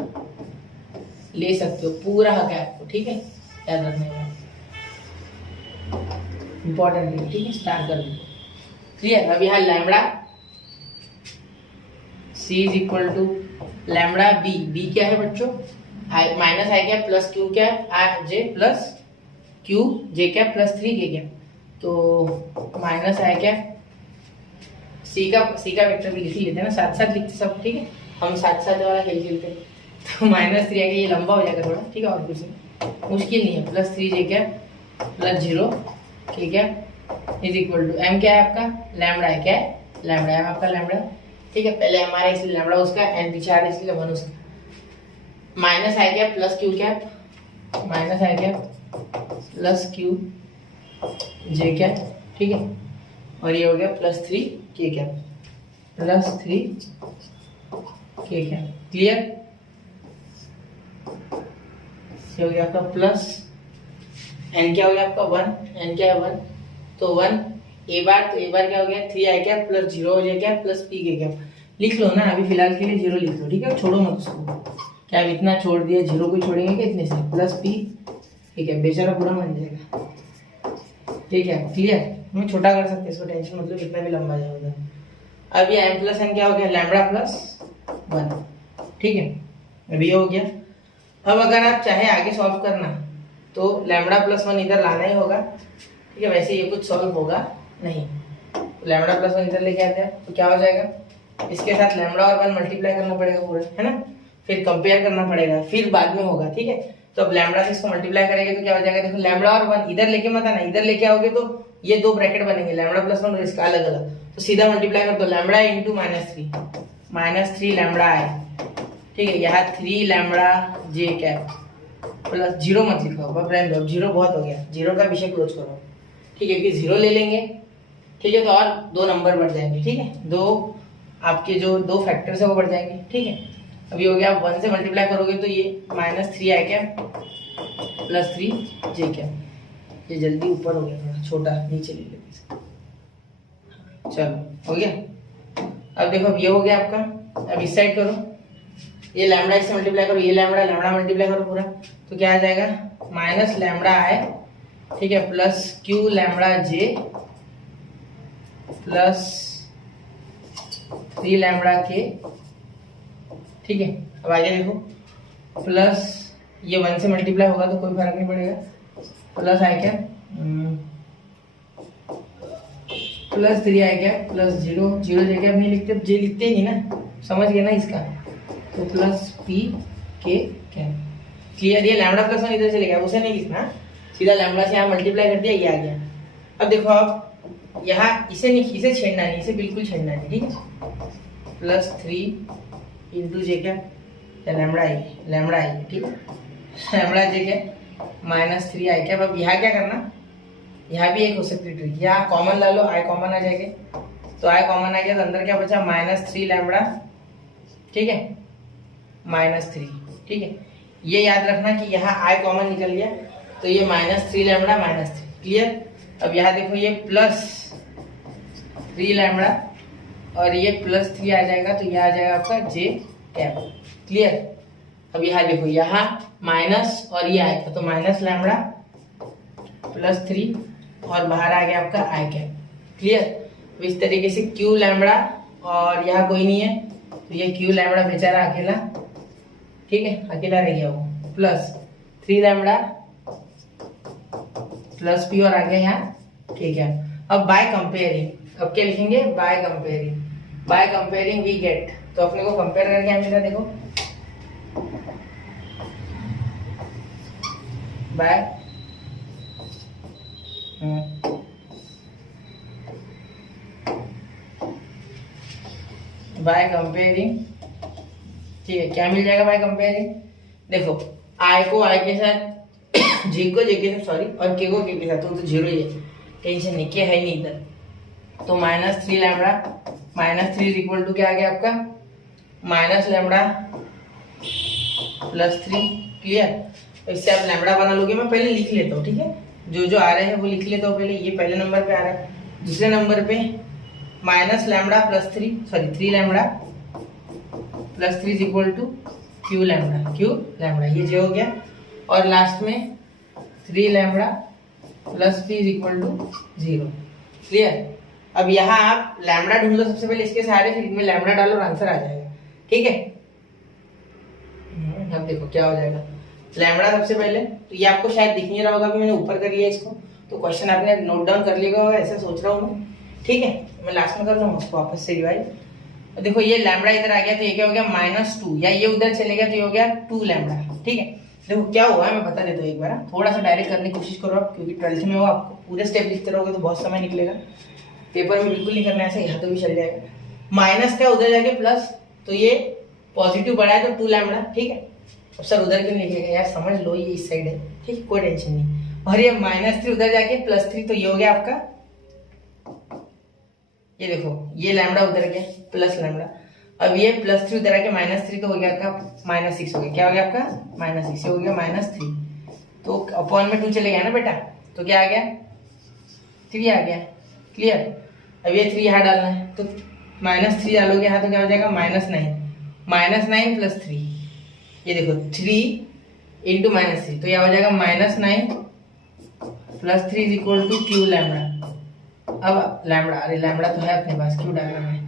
ले सकते हो, पूरा हक है आपको। ठीक है, याद रखना है, इंपॉर्टेंट है। ठीक है, स्टार्ट कर दो। क्लियर, अब यहाँ lambda c is equal to lambda b क्या है बच्चों, minus I cap plus Q cap J plus Q J cap plus 3k cap, तो माइनस आई कैप, सी का वेक्टर भी लिख लेते हैं ना, साथ साथ लिखते सब। ठीक है, हम साथ साथ वाला खेल खेलते हैं, तो -3 आएगा, ये लंबा हो जाएगा थोड़ा। ठीक है, और कुछ नहीं, मुश्किल नहीं है, plus 3j cap plus 0 k cap is equal to m क्या है आपका, लैम्बडा है, क्या है लैम्बडा है आपका, लैम्बडा। ठीक है, पहले हमारा इसलिए लैम्बडा उसका, n पीछे आ रहा है इसलिए 1 उसका, minus I cap plus Q cap, minus I cap plus Q J cap. ठीक है, और ये हो गया plus 3k cap plus 3k cap. Clear, ये हो गया आपका प्लस n क्या हो गया आपका 1, n क्या है 1, तो 1 ए बार, तो ए बार क्या हो गया 3i कैप प्लस 0 हो जाए क्या प्लस पी के कैप। लिख लो ना, अभी फिलहाल के लिए 0 लिख लो, ठीक है, छोड़ो मत उसको। क्या अब इतना छोड़ दिया, 0 को छोड़ेंगे क्या इतने से, प्लस पी, ठीक है, बेचारा पूरा बन जाएगा, ठीक है, क्लियर। मैं छोटा कर सकते इसको, टेंशन मतलब कितना भी लंबा जाएगा। अब ये m प्लस n क्या हो गया, लैम्बडा प्लस 1, ठीक है, अभी हो गया। अब अगर आप चाहे आगे सॉल्व करना तो लैम्बडा प्लस 1 इधर लाना ही होगा, ठीक है, वैसे ये कुछ सॉल्व होगा नहीं, तो लैम्बडा प्लस 1 इधर लेके आते हैं तो क्या हो जाएगा, इसके साथ लैम्बडा और 1 मल्टीप्लाई करना पड़ेगा पूरा, है ना, फिर कंपेयर करना पड़ेगा, फिर बाद में होगा, ठीक है। तो अब लैम्बडा से इसको मल्टीप्लाई करेंगे तो क्या हो जाएगा, देखो लैम्बडा और 1 इधर लेके मत आना, इधर लेके आओगे तो ये दो ब्रैकेट बनेंगे, लैम्बडा प्लस 1 और इसका अलग अलग, तो सीधा मल्टीप्लाई कर दो, लैम्बडा इंटू -3 लैम्बडा है, ठीक है, यहाँ 3 लैम्बडा जे कैप प्लस 0 मत लिखो, अब रहने दो, 0 बहुत हो गया, 0 का विषय क्लोज करो, ठीक है, कि 0 ले लेंगे, ठीक है, तो और 2 नंबर बढ़ जाएंगे, ठीक है, दो आपके जो 2 फैक्टर्स है वो बढ़ जाएंगे, ठीक है। अभी हो गया, आप 1 से मल्टीप्लाई करोगे तो ये -3i कैप प्लस 3 जे कैप, ये जल्दी ऊपर हो गया, थोड़ा छोटा नीचे ले लेते हैं, चलो हो गया। अब देखो अब ये हो गया आपका, अब इस साइड करो, ये लैम्बडा इससे मल्टीप्लाई करो, ये लैम्बडा लैम्बडा मल्टीप्लाई करो पूरा, तो क्या आ जाएगा माइनस लैम्बडा है, ठीक है, प्लस क्यू लैम्बडा जे प्लस 3 लैम्बडा के, ठीक है। अब आगे देखो, प्लस ये 1 से मल्टीप्लाई होगा तो कोई फर्क नहीं पड़ेगा, प्लस आई क्या प्लस 3i कैप प्लस 0 जे कैप नहीं लिखते, जे लिखते ही नहीं ना, समझ गए ना इसका, तो प्लस पी के कैप, क्लियर। ये लैम्बडा प्लस 1 इधर चले गया, उसे नहीं लिखना, सीधा लैम्बडा से यहाँ मल्टीप्लाई कर दिया, ये आ गया। अब देखो आप यहाँ इसे नहीं, इसे छेड़ना नहीं, इसे बिल्कुल छेड़ना नहीं, ठीक है, प्लस 3 इंटू जे कैप लैम्बडा आई, ठीक है, लैम्बडा जे कैप माइनस 3i कैप। अब यहाँ क्या करना, यहाँ भी एक हो सकती है ट्रिक, यहाँ कॉमन ला लो, आई कॉमन आ जाएगा, तो आई कॉमन आ गया तो अंदर क्या बचा -3 लैम्बडा, ठीक है, -3, ठीक है, ये याद रखना कि यहाँ आई कॉमन निकल गया तो ये -3 लैम्बडा -3, क्लियर। अब यहाँ देखो ये +3 लैम्बडा और ये +3 आ जाएगा, तो ये आ जाएगा आपका जे कैप, क्लियर। अब यहाँ देखो, यहाँ माइनस और ये आएगा तो माइनस लैम्बडा +3 और बाहर आ गया आपका आई कैप, क्लियर। तो इस तरीके से क्यू लैम्बडा और यहाँ कोई नहीं है तो ये क्यू लैम्बडा बेचारा अकेला, ठीक है, अकेला रह गया वो, प्लस 3 लैम्बडा प्लस पी और आ गया यहाँ, ठीक है। अब बाय कंपेयरिंग, अब क्या लिखेंगे, बाय कंपेयरिंग वी गेट, तो अपने को कंपेयर करके क्या मिला, देखो बाय कंपेयरिंग, ठीक है, क्या मिल जाएगा बाय कंपेयरिंग, देखो आई को आई के साथ, जे को जे के साथ, सॉरी, और के को के साथ, तो 0 ही है, टेंशन नहीं, के है नहीं इधर, तो -3 लैम्बडा -3 इज इक्वल टू क्या आ गया आपका माइनस लैम्बडा +3, क्लियर। तो इससे आप लैम्बडा बना लोगे, मैं पहले लिख लेता हूँ, ठीक है, जो आ रहे हैं वो लिख लेता हूँ पहले। ये पहले नंबर पे आ रहा है, दूसरे नंबर पे minus lambda +3 lambda +3 is equal to Q lambda, ये जो हो गया, और लास्ट में 3 lambda plus P is equal to 0, clear. अब यहाँ आप लैम्बडा ढूंढ लो सबसे पहले इसके सहारे, फिर इनमें लैम्बडा डालो और आंसर आ जाएगा, ठीक है। अब देखो क्या हो जाएगा, लैम्बडा सबसे पहले, तो ये आपको शायद दिख नहीं रहा होगा कि मैंने ऊपर कर लिया इसको, तो क्वेश्चन आपने नोट डाउन कर लिया होगा, ऐसा सोच रहा हूँ मैं, ठीक है, मैं लास्ट में कर लूँगा उसको वापस से रिवाइज। देखो ये लैम्बडा इधर आ गया तो ये क्या हो गया -2, या ये उधर चले गया तो ये हो गया 2 लैम्बडा, ठीक है। देखो क्या हुआ है मैं बता देता हूँ एक बार, थोड़ा सा डायरेक्ट करने की कोशिश करो आप, क्योंकि 12th में हो, आपको पूरे स्टेप लिखते रहोगे तो बहुत समय निकलेगा, पेपर में बिल्कुल नहीं करना ऐसा, यहाँ तो भी चल जाएगा, माइनस का उधर जाके प्लस, तो ये पॉजिटिव बढ़ा है तो 2 लैम्बडा, ठीक है। अब सर उधर क्यों लिखेगा यार, समझ लो ये इस साइड है, ठीक है, कोई टेंशन नहीं। और ये -3 उधर जाके +3, तो ये हो गया आपका, ये देखो ये लैम्बडा उधर गया प्लस लैम्बडा, अब ये +3 उधर आके -3, तो हो गया आपका -6 हो गया, क्या हो गया आपका -6, ये हो गया -3, तो अपॉन में 2 चले गया ना बेटा, तो क्या आ गया 3 आ गया, क्लियर। अब ये 3 यहाँ डालना है तो -3 डालोगे यहाँ तो क्या हो जाएगा -9 प्लस 3, ये देखो 3 इंटू -3 तो यह हो जाएगा -9 plus 3 is equal to Q lambda. अब लैम्बडा, अरे लैम्बडा तो है अपने पास, क्यू डालना है,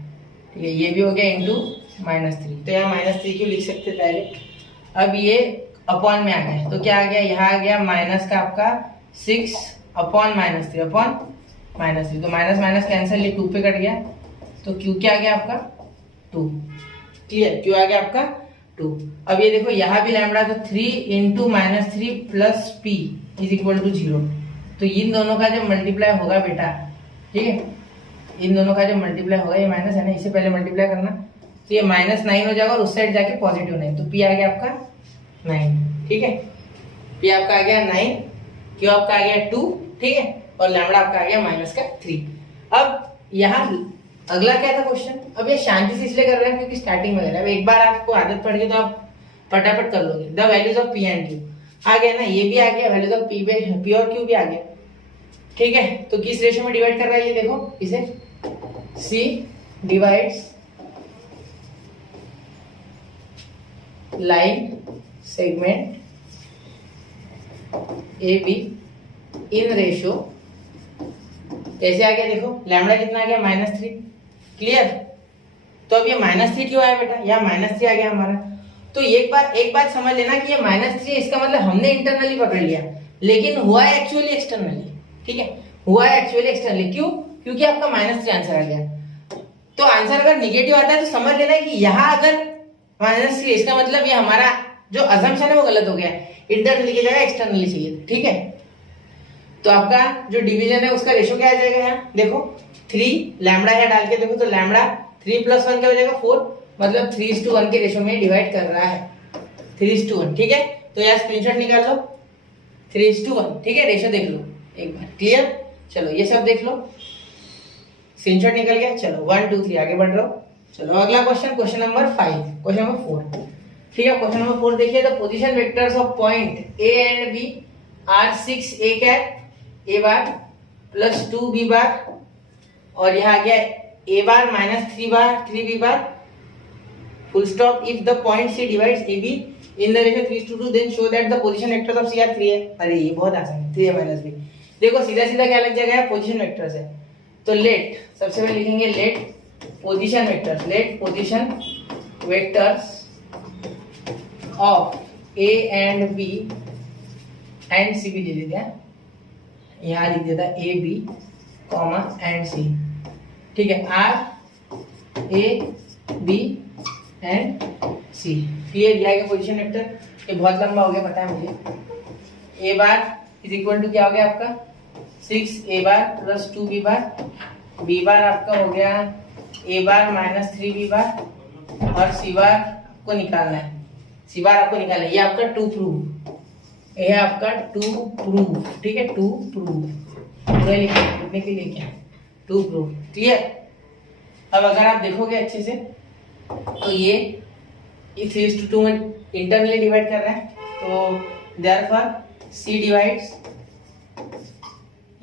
ठीक है। ये भी हो गया इंटू -3 तो यहाँ -3 क्यों लिख सकते डायरेक्ट। अब ये अपॉन में आ गया तो क्या आ गया, यहाँ आ गया माइनस का आपका 6 अपॉन -3 अपॉन -3 तो माइनस माइनस कैंसिल, ये 2 पे कट गया तो क्यू क्या आ गया आपका 2। क्लियर, क्यू आ गया आपका 2। अब ये देखो यहाँ भी लैम्बडा तो 3 into -3 plus P is equal to 0 तो इन दोनों का जब मल्टीप्लाई होगा बेटा, ठीक है, इन दोनों का जब मल्टीप्लाई होगा, ये माइनस है ना, इससे पहले मल्टीप्लाई करना तो ये -9 हो जाएगा और उस साइड जाके पॉजिटिव 9 तो पी आ गया आपका 9, ठीक है। पी आपका आ गया 9, क्यू आपका आ गया 2, ठीक है, और लैम्बडा आपका आ गया -3। अब यहाँ अगला क्या था क्वेश्चन, अब ये शांति से इसलिए कर रहे हैं क्योंकि स्टार्टिंग में अब एक बार आपको आदत पड़ गई तो आप फटाफट कर लोगे। The values of P and Q आ गया ना, ये भी आ गया, वैल्यूज ऑफ पी और क्यू भी आ गया, ठीक है। तो किस रेशियो में डिवाइड कर रहा है ये देखो, इसे C divides line segment A B in ratio, कैसे आ गया देखो, लैम्बडा कितना आ गया -3, क्लियर। तो अब ये -3 क्यों आया बेटा, यहाँ -3 आ गया हमारा। तो एक बात समझ लेना कि ये -3 इसका मतलब हमने इंटरनली पकड़ लिया लेकिन हुआ है एक्चुअली एक्सटर्नली, ठीक है, हुआ है एक्चुअली एक्सटर्नली। क्यों, क्योंकि आपका -3 आंसर आ गया। तो आंसर अगर निगेटिव आता है तो समझ लेना कि यहाँ अगर -3 इसका मतलब ये हमारा जो अजम्पशन है वो गलत हो गया, इंटरनली की जगह एक्सटर्नली चाहिए, ठीक है। तो आपका जो डिवीजन है उसका रेशियो क्या आ जाएगा, यहाँ देखो 3 लैम्बडा यहाँ डाल के देखो तो लैम्बडा 3 + 1 क्या हो जाएगा 4, मतलब 3:1 के रेशियो में डिवाइड कर रहा है, 3:1, ठीक है। तो यहाँ स्क्रीनशॉट निकाल लो, 3:1, ठीक है, रेशियो देख लो एक बार, क्लियर। चलो ये सब देख लो, स्क्रीनशॉट निकल गया। चलो 1 2 3 आगे बढ़ रहा हूँ। चलो अगला क्वेश्चन नंबर 5, क्वेश्चन नंबर 4, ठीक है। क्वेश्चन नंबर 4 देखिए, the position vectors of point A and B are 6 a cap a bar plus 2 b bar और यहाँ आ गया a bar -3 bar 3 b bar full stop. If the point C divides AB in the ratio 3:2 then show that the position vectors of C are 3 है। अरे ये बहुत आसान है, 3a - b। देखो सीधा सीधा क्या लग जाएगा, पोजीशन वेक्टर्स है तो लेट, सबसे पहले लिखेंगे let position vectors, let position vectors of A and B and C भी ले लेते हैं, यहाँ लिख देता A B एंड C, ठीक है, R A B and C। Clear, यह है पोजीशन वेक्टर। ये बहुत लंबा हो गया पता है मुझे। A bar is equal to क्या हो गया आपका 6 a bar plus 2 b bar, b bar आपका हो गया a बार -3 b बार और c बार आपको निकालना है, c बार आपको निकालना है। ये आपका टू प्रूव, ये है आपका टू प्रूव, ठीक है, टू प्रूव लिखने के लिए क्या टू प्रूव, क्लियर। अब अगर आप देखोगे अच्छे से तो ये 3:2 में इंटरनली डिवाइड कर रहे हैं तो देयरफॉर C डिवाइड्स,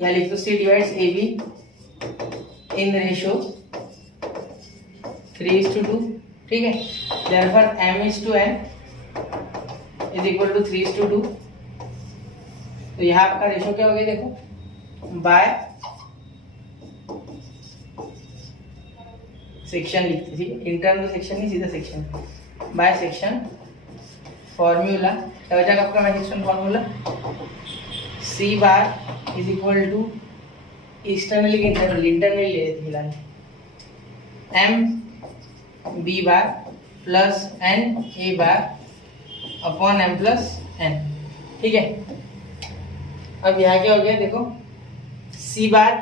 यहाँ लिख दो C divides AB in ratio 3:2, ठीक है। Therefore M/N is equal to 3:2। तो यहाँ आपका रेशियो क्या हो गया देखो, बाय सेक्शन लिखते, ठीक है, इंटरनल सेक्शन नहीं सीधा सेक्शन, बाय सेक्शन फॉर्मूला क्या हो जाएगा आपका, by section formula C bar is equal to externally internally ले लेते फिलहाल M B bar plus N A bar upon M plus N, ठीक है। अब यहाँ क्या हो गया देखो, C बार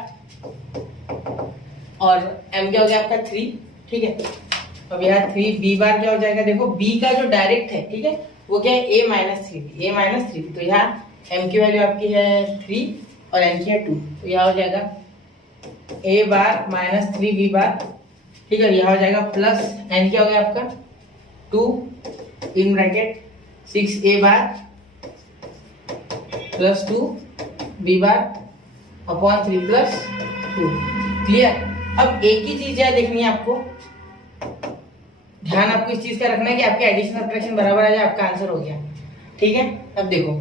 और M क्या हो गया आपका 3, ठीक है। अब यहाँ 3 B बार क्या हो जाएगा देखो, B का जो डायरेक्ट है, ठीक है, वो क्या है A-3, तो यहाँ M की वैल्यू आपकी है 3 और N की है 2, तो यहाँ हो जाएगा A बार -3 B बार, ठीक है, यहाँ हो जाएगा प्लस N क्या हो गया आपका 2 in bracket 6 A bar plus 2 B bar upon 3 plus 2, clear. अब एक ही चीज है देखनी है आपको, ध्यान आपको इस चीज का रखना है कि आपके एडिशन सब्ट्रैक्शन बराबर आ जाए, आपका आंसर हो गया। ठीक है, अब देखो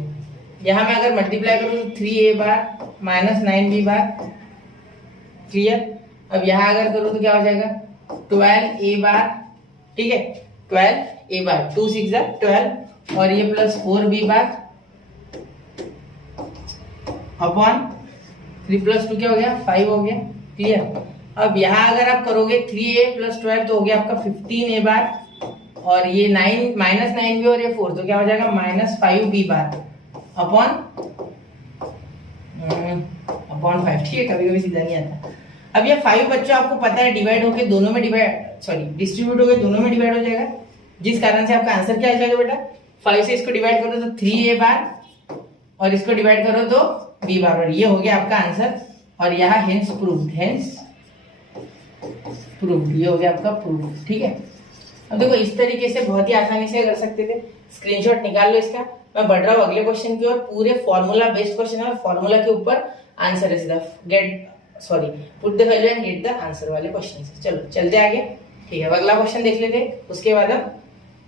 यहां मैं अगर मल्टीप्लाई करूं तो 3a बार माइनस 9b बार, क्लियर। अब यहां अगर करूं तो क्या हो जाएगा 12a बार, ठीक है 12a बार, 2 6 जा 12 और ये plus 4b bar upon 3 plus 2 क्या हो गया 5 हो गया, क्लियर। अब यहाँ अगर आप करोगे 3a प्लस 12 तो हो गया आपका 15a बार और ये 9 माइनस 9b और ये 4 तो क्या हो जाएगा माइनस 5b बार अपॉन 5। ठीक है, कभी कभी सीधा नहीं आता। अब ये 5 बच्चों आपको पता है डिवाइड होके दोनों में डिस्ट्रीब्यूट होके दोनों में डिवाइड हो जाएगा, जिस कारण से आपका आंसर क्या आ जाएगा बेटा 5 से इसको डिवाइड करो तो 3a बार और इसको डिवाइड करो तो b बार, ये हो गया आपका आंसर। और यहाँ हेंस प्रूव्ड, ये हो गया आपका प्रूफ। ठीक है, अब देखो इस तरीके से बहुत ही आसानी से कर सकते थे। स्क्रीनशॉट निकाल लो इसका। मैं बढ़ रहा हूँ अगले क्वेश्चन की ओर। पूरे फॉर्मूला बेस्ड क्वेश्चन है और फॉर्मूला के ऊपर आंसर है सीधा, put the value and get the answer वाले क्वेश्चन से। चलो चलते आगे। ठीक है, अगला क्वेश्चन देख लेते, उसके बाद हम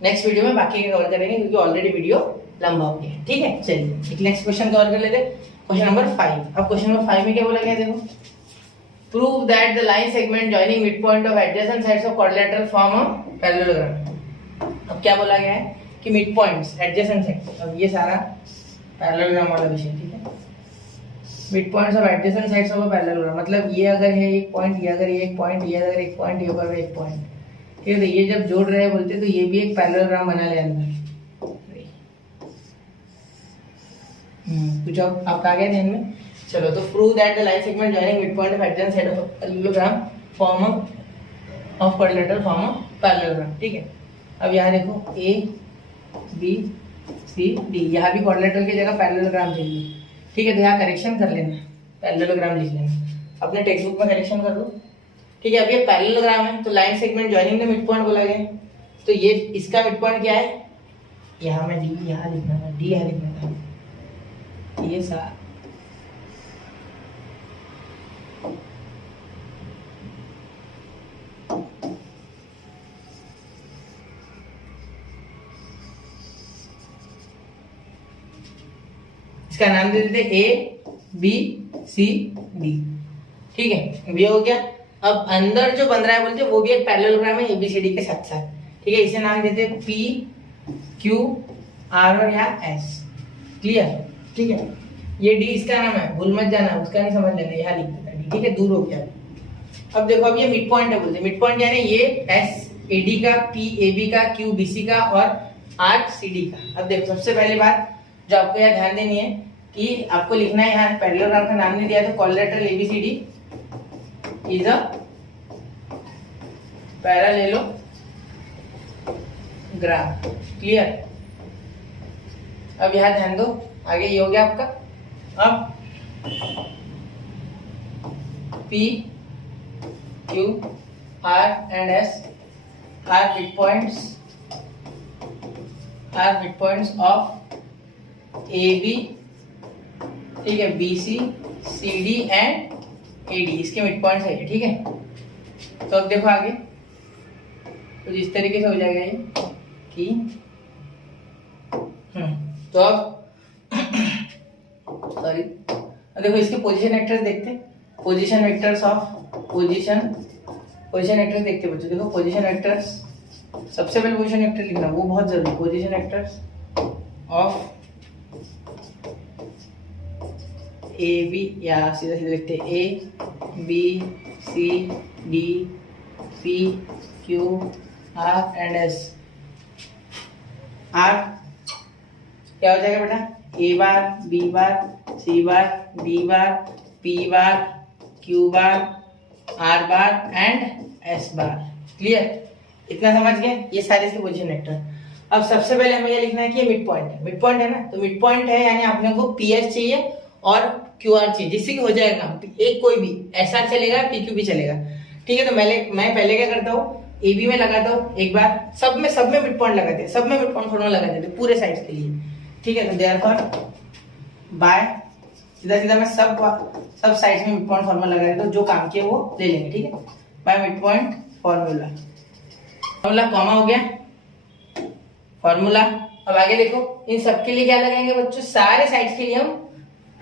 नेक्स्ट वीडियो में बाकी के कवर करेंगे क्योंकि ऑलरेडी वीडियो लंबा हो गया है। ठीक है, चलिए एक नेक्स्ट क्वेश्चन कवर कर लेते, क्वेश्चन नंबर 5। अब क्वेश्चन नंबर 5 में क्या बोला गया देखो, prove that the line segment joining midpoint of adjacent sides of quadrilateral form a parallelogram। अब क्या बोला गया है कि मिड पॉइंट्स एडजेसेंट साइड, अब ये सारा पैरेललोग्राम वाला विषय। ठीक है, mid points of adjacent sides of a parallelogram, मतलब ये अगर है एक पॉइंट, ये अगर एक पॉइंट, ये अगर एक पॉइंट, ये अगर एक पॉइंट, ठीक है, तो ये जब जोड़ रहे हैं बोलते तो ये भी एक पैरेललोग्राम बना ले अंदर। कुछ आपका आ गया ध्यान में। चलो तो prove that the line segment joining mid point of adjacent side of parallelogram form of quadrilateral form of parallelogram. ठीक है, अब यहाँ देखो ए बी सी डी, यहाँ भी क्वाड्रिलेटरल की जगह पैरेललोग्राम चाहिए। ठीक है, तो यहाँ करेक्शन कर लेना, पैरेललोग्राम लिख लेना, अपने टेक्स्ट बुक में करेक्शन कर लो। ठीक है, अब ये पैरेललोग्राम है तो line segment joining the mid point बोला गया, तो ये इसका मिड पॉइंट क्या है, यहाँ में डी यहाँ लिखना था, डी यहाँ लिखना था, ये सा इसका नाम दे देते ए बी सी डी। ठीक है, ये हो गया। अब अंदर जो बन रहा है बोलते वो भी एक पैरेललोग्राम है एबीसीडी के साथ साथ। ठीक है, इसे नाम देते पी क्यू आर और यहाँ एस। क्लियर। ठीक है, ये डी इसका नाम है, भूल मत जाना, उसका नहीं समझ लेना, यहाँ लिख देता डी। ठीक है, दूर हो गया। अब देखो अब ये मिड पॉइंट है बोलते, मिड पॉइंट यानी ये एस ए डी का, पी ए बी का, क्यू बी सी का और आर सी डी का। अब देखो सबसे पहली बात जो आपको यहाँ ध्यान देनी है कि आपको लिखना है, यहाँ पैरेललोग्राम का नाम नहीं दिया तो quadrilateral ABCD is a parallelogram. Clear. अब यहाँ ध्यान दो, आगे ये हो गया आपका। अब P Q R and S are midpoints of AB, ठीक है, BC CD एंड AD, इसके मिड पॉइंट्स है ये। ठीक है, तो अब देखो आगे कुछ इस तरीके से हो जाएगा ये कि तो अब सॉरी, अब देखो इसके पोजीशन वेक्टर्स देखते हैं। पोजीशन वेक्टर्स देखते बच्चों। देखो पोजीशन वेक्टर्स, सबसे पहले पोजीशन वेक्टर लिखना वो बहुत जरूरी। Position vectors of A B, या सीधा सीधा लिखते हैं A B C D P Q R and S. R क्या हो जाएगा बेटा, A bar B bar C bar D bar P bar Q bar R bar and S bar. Clear, इतना समझ गए, ये सारे इसके पोजीशन वेक्टर। अब सबसे पहले हमें ये लिखना है कि ये मिड पॉइंट है। मिड पॉइंट है ना, तो मिड पॉइंट है यानी आपने को पी एस चाहिए और क्यू आर चाहिए, जिससे कि हो जाएगा एक कोई भी एस आर चलेगा, पी क्यू भी चलेगा। ठीक है, तो मैं पहले क्या करता हूँ, ए बी में लगाता हूँ एक बार, सब में मिड पॉइंट लगाते हैं, सब में मिड पॉइंट थोड़ा लगा देते पूरे साइड के लिए। ठीक है, तो देयरफॉर बाय सीधा सीधा मैं सब साइड्स में मिड पॉइंट फॉर्मूला लगा देता हूँ, जो काम किए वो ले लेंगे, ठीक है। By mid point formula, formula comma हो गया फॉर्मूला। अब आगे देखो इन सब के लिए क्या लगाएंगे बच्चों, सारे साइड्स के लिए हम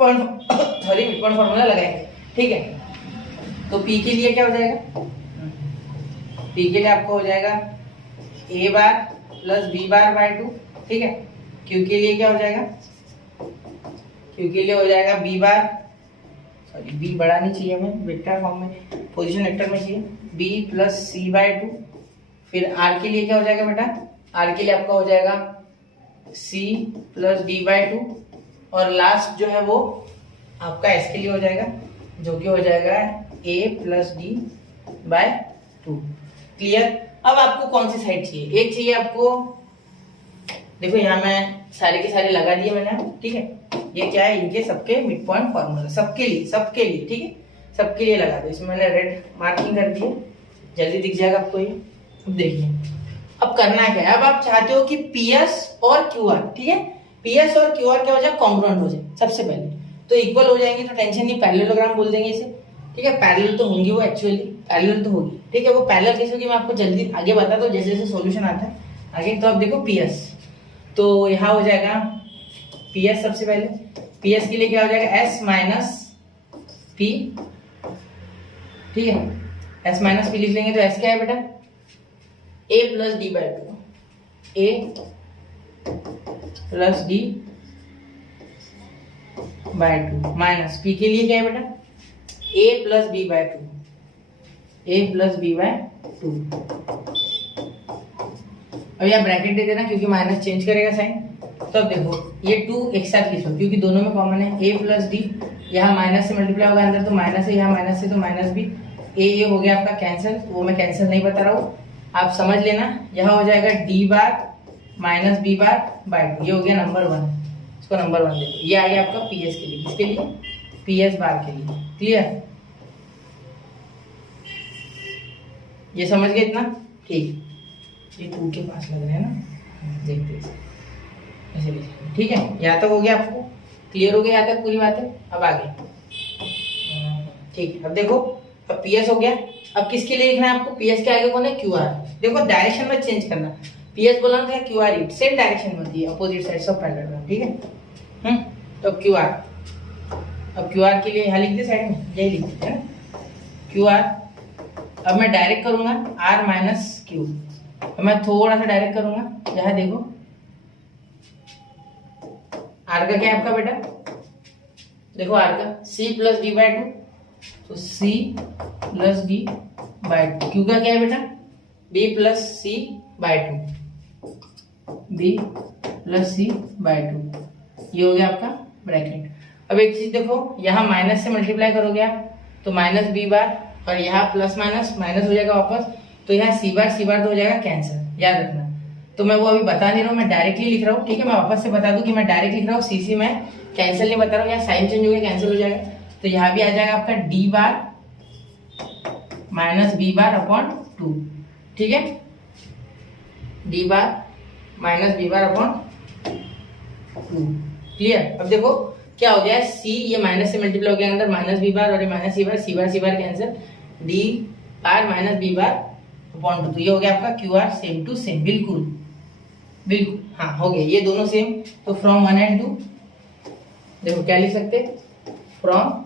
मिड पॉइंट फॉर्मूला लगाएंगे, ठीक है। तो P के लिए क्या हो जाएगा, P के लिए आपको हो जाएगा A bar plus B bar by 2, ठीक है। Q के लिए क्या हो जाएगा, Q के लिए हो जाएगा B बार, सॉरी B बड़ा नहीं चाहिए हमें, वेक्टर फॉर्म में, पोजीशन वेक्टर में चाहिए, B प्लस C बाय 2। फिर R के लिए क्या हो जाएगा बेटा, R के लिए आपका हो जाएगा C प्लस D बाय 2, और लास्ट जो है वो आपका S के लिए हो जाएगा, जो कि हो जाएगा A plus D by 2। Clear. अब आपको कौन सी साइड चाहिए, एक चाहिए आपको, देखो यहाँ मैं सारे के सारे लगा दिए मैंने, ठीक है। ये क्या है, इनके सबके मिड पॉइंट फॉर्मूला, सबके लिए, ठीक है, सबके लिए लगा दो। इसमें मैंने रेड मार्किंग कर दी है, जल्दी दिख जाएगा आपको ये। अब देखिए अब करना क्या है, अब आप चाहते हो कि PS और QR, ठीक है, PS और QR क्या हो जाए, कॉन्ग्रुएंट हो जाए। सबसे पहले तो इक्वल हो जाएंगे तो टेंशन नहीं, पैरेललोग्राम बोल देंगे इसे, ठीक है। पैरेलल तो होंगी वो, एक्चुअली पैरेलल तो होगी, ठीक है। वो पैरेलल कैसे होगी मैं आपको जल्दी आगे बता दो, जैसे जैसे सॉल्यूशन आता है आगे। तो अब देखो PS, तो यहाँ हो जाएगा PS, सबसे पहले PS के लिए क्या हो जाएगा, S माइनस P, ठीक है। S माइनस P लिख लेंगे तो S क्या है बेटा, A plus D by 2, A plus D by 2 minus P के लिए क्या है बेटा, A plus B by 2, A plus B by 2। अब यहाँ ब्रैकेट दे देना क्योंकि माइनस चेंज करेगा साइन। तो अब देखो ये 2 एक साथ लिख लो क्योंकि दोनों में कॉमन है, A प्लस D, यहाँ माइनस से मल्टीप्लाई होगा अंदर तो माइनस है, यहाँ माइनस से तो माइनस भी, ये हो गया आपका कैंसिल, वो मैं कैंसिल नहीं बता रहा हूँ, आप समझ लेना। यहाँ हो जाएगा D bar minus B bar by 2, ये हो गया नंबर 1, इसको नंबर 1 दे दो। ये आ गया आपका PS के लिए, किसके लिए, PS बार के लिए। क्लियर, ये समझ गए इतना, ठीक। ये 2 के पास लग रहा है ना, देखते हैं ऐसे लिखेंगे, ठीक है। यहाँ तक हो गया, आपको क्लियर हो गया यहाँ तक पूरी बातें। अब आगे, ठीक है। अब देखो अब PS हो गया, अब किसके लिए लिखना है आपको, PS के आगे कौन है, QR। देखो डायरेक्शन में चेंज करना, PS बोला था QR, सेम डायरेक्शन में होती है, अपोजिट साइड्स ऑफ पैरेललोग्राम, ठीक है। तो QR, अब QR के लिए यहाँ लिख दे साइड में, यही लिख देते हैं QR। अब मैं डायरेक्ट करूंगा R माइनस Q, मैं थोड़ा सा डायरेक्ट करूंगा, यहाँ देखो R का क्या है आपका बेटा, देखो R का C प्लस D बाय 2, तो C plus D by 2। Q का क्या है बेटा, B plus C by 2, B plus C by 2। ये हो गया आपका ब्रैकेट। अब एक चीज देखो, यहाँ माइनस से मल्टीप्लाई करोगे आप तो माइनस B बार, और यहाँ प्लस माइनस माइनस हो जाएगा वापस, तो यहाँ C बार तो हो जाएगा कैंसिल, याद रखना। तो मैं वो अभी बता नहीं रहा हूँ, मैं डायरेक्टली लिख रहा हूँ, ठीक है। मैं वापस से बता दूं कि मैं डायरेक्ट लिख रहा हूँ, CC में कैंसिल नहीं बता रहा हूँ, यहाँ साइन चेंज हो गया, कैंसिल हो जाएगा। तो यहाँ भी आ जाएगा आपका D bar minus B bar upon 2, ठीक है, D bar minus B bar upon 2। Clear. अब देखो क्या हो गया, C ये माइनस से मल्टीप्लाई हो गया अंदर, माइनस B बार और ये माइनस C बार cancel, D bar minus B bar upon 2। तो ये हो गया आपका QR, सेम टू सेम, बिल्कुल बिल्कुल, हाँ हो गया ये दोनों सेम। तो फ्रॉम 1 and 2 देखो क्या लिख सकते, फ्रॉम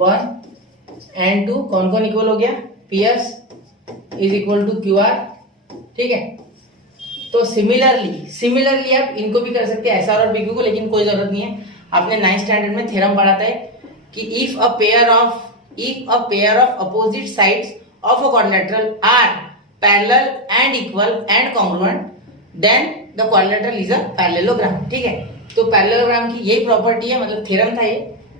1 and 2 कौन कौन इक्वल हो गया, PS is equal to QR, ठीक है। तो सिमिलरली आप इनको भी कर सकते हैं, SR और BQ को, लेकिन कोई जरूरत नहीं है। आपने 9th स्टैंडर्ड में थ्योरम पढ़ा था कि if a pair of opposite sides of a quadrilateral are parallel and equal and congruent then the quadrilateral is a parallelogram, ठीक है। तो पैरेललोग्राम की यही प्रॉपर्टी है, मतलब थ्योरम था ये,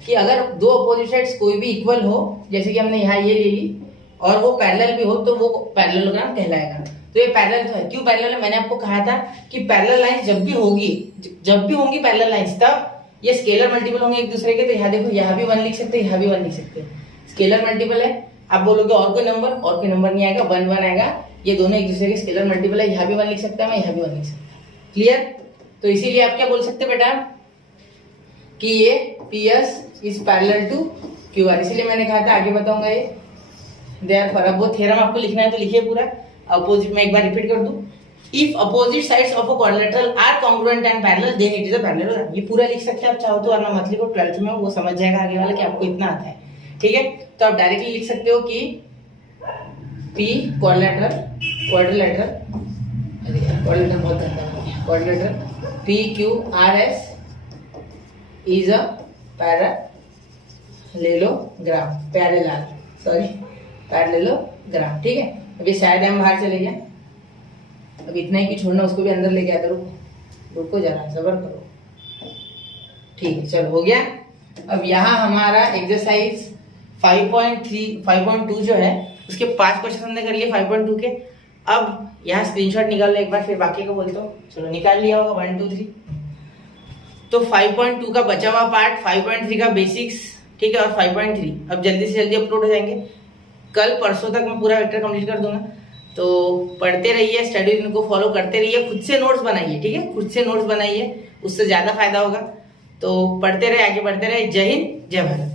कि अगर दो अपोजिट साइड्स कोई भी इक्वल हो, जैसे कि हमने यहाँ ये ले ली, और वो पैरेलल भी हो, तो वो पैरेललोग्राम कहलाएगा। तो ये पैरेलल तो है, क्यों पैरेलल है, मैंने आपको कहा था कि पैरेलल लाइंस जब भी होंगी पैरेलल लाइंस, तब ये स्केलर मल्टीपल होंगे एक दूसरे के। तो यहाँ देखो, यहाँ भी 1 लिख सकते हैं, यहाँ भी 1 लिख सकते हैं, स्केलर मल्टीपल है। आप बोलोगे और कोई नंबर नहीं आएगा, 1 1 आएगा, ये दोनों एक दूसरे के स्केलर मल्टीपल है। यहाँ भी 1 लिख सकता है मैं, यहाँ भी 1 लिख सकता है। क्लियर। तो इसीलिए आप क्या बोल सकते हैं बेटा कि ये P S is parallel to Q R, इसलिए मैंने कहा था आगे बताऊंगा ये। देयरफॉर अब वो थ्योरम आपको लिखना है तो लिखिए पूरा। अपोजिट में एक बार रिपीट कर दूं, if opposite sides of a quadrilateral are congruent and parallel then it is a parallelogram. ये पूरा लिख सकते हैं आप चाहो तो, वरना मत लिखो, 12th में वो समझ जाएगा आगे वाला कि आपको इतना आता है। ठीक है, तो आप डायरेक्टली लिख सकते हो कि P क्वाड्रिलेटरल बहुत गंदा नाम है, quadrilateral PQRS is a parallelogram. ठीक है, अभी शायद हम बाहर चले गए, अब इतना ही कि छोड़ना, उसको भी अंदर लेके आता। रुको जरा, सब्र करो। ठीक है, चलो हो गया। अब यहाँ हमारा एक्सरसाइज 5.2 जो है उसके 5 क्वेश्चन हमने कर लिए 5.2 के। अब यहाँ स्क्रीनशॉट निकाल लो एक बार, फिर बाकी को बोलता हूँ। चलो निकाल लिया होगा 1 2 3। तो 5.2 का बचा हुआ पार्ट, 5.3 का बेसिक्स, ठीक है, और 5.3 अब जल्दी से जल्दी अपलोड हो जाएंगे। कल परसों तक मैं पूरा वेक्टर कंप्लीट कर दूंगा। तो पढ़ते रहिए, स्टडी रूटीन को फॉलो करते रहिए, खुद से नोट्स बनाइए। ठीक है, खुद से नोट्स बनाइए, उससे ज्यादा फायदा होगा। तो पढ़ते रहे, आगे बढ़ते रहे। जय हिंद, जय भारत।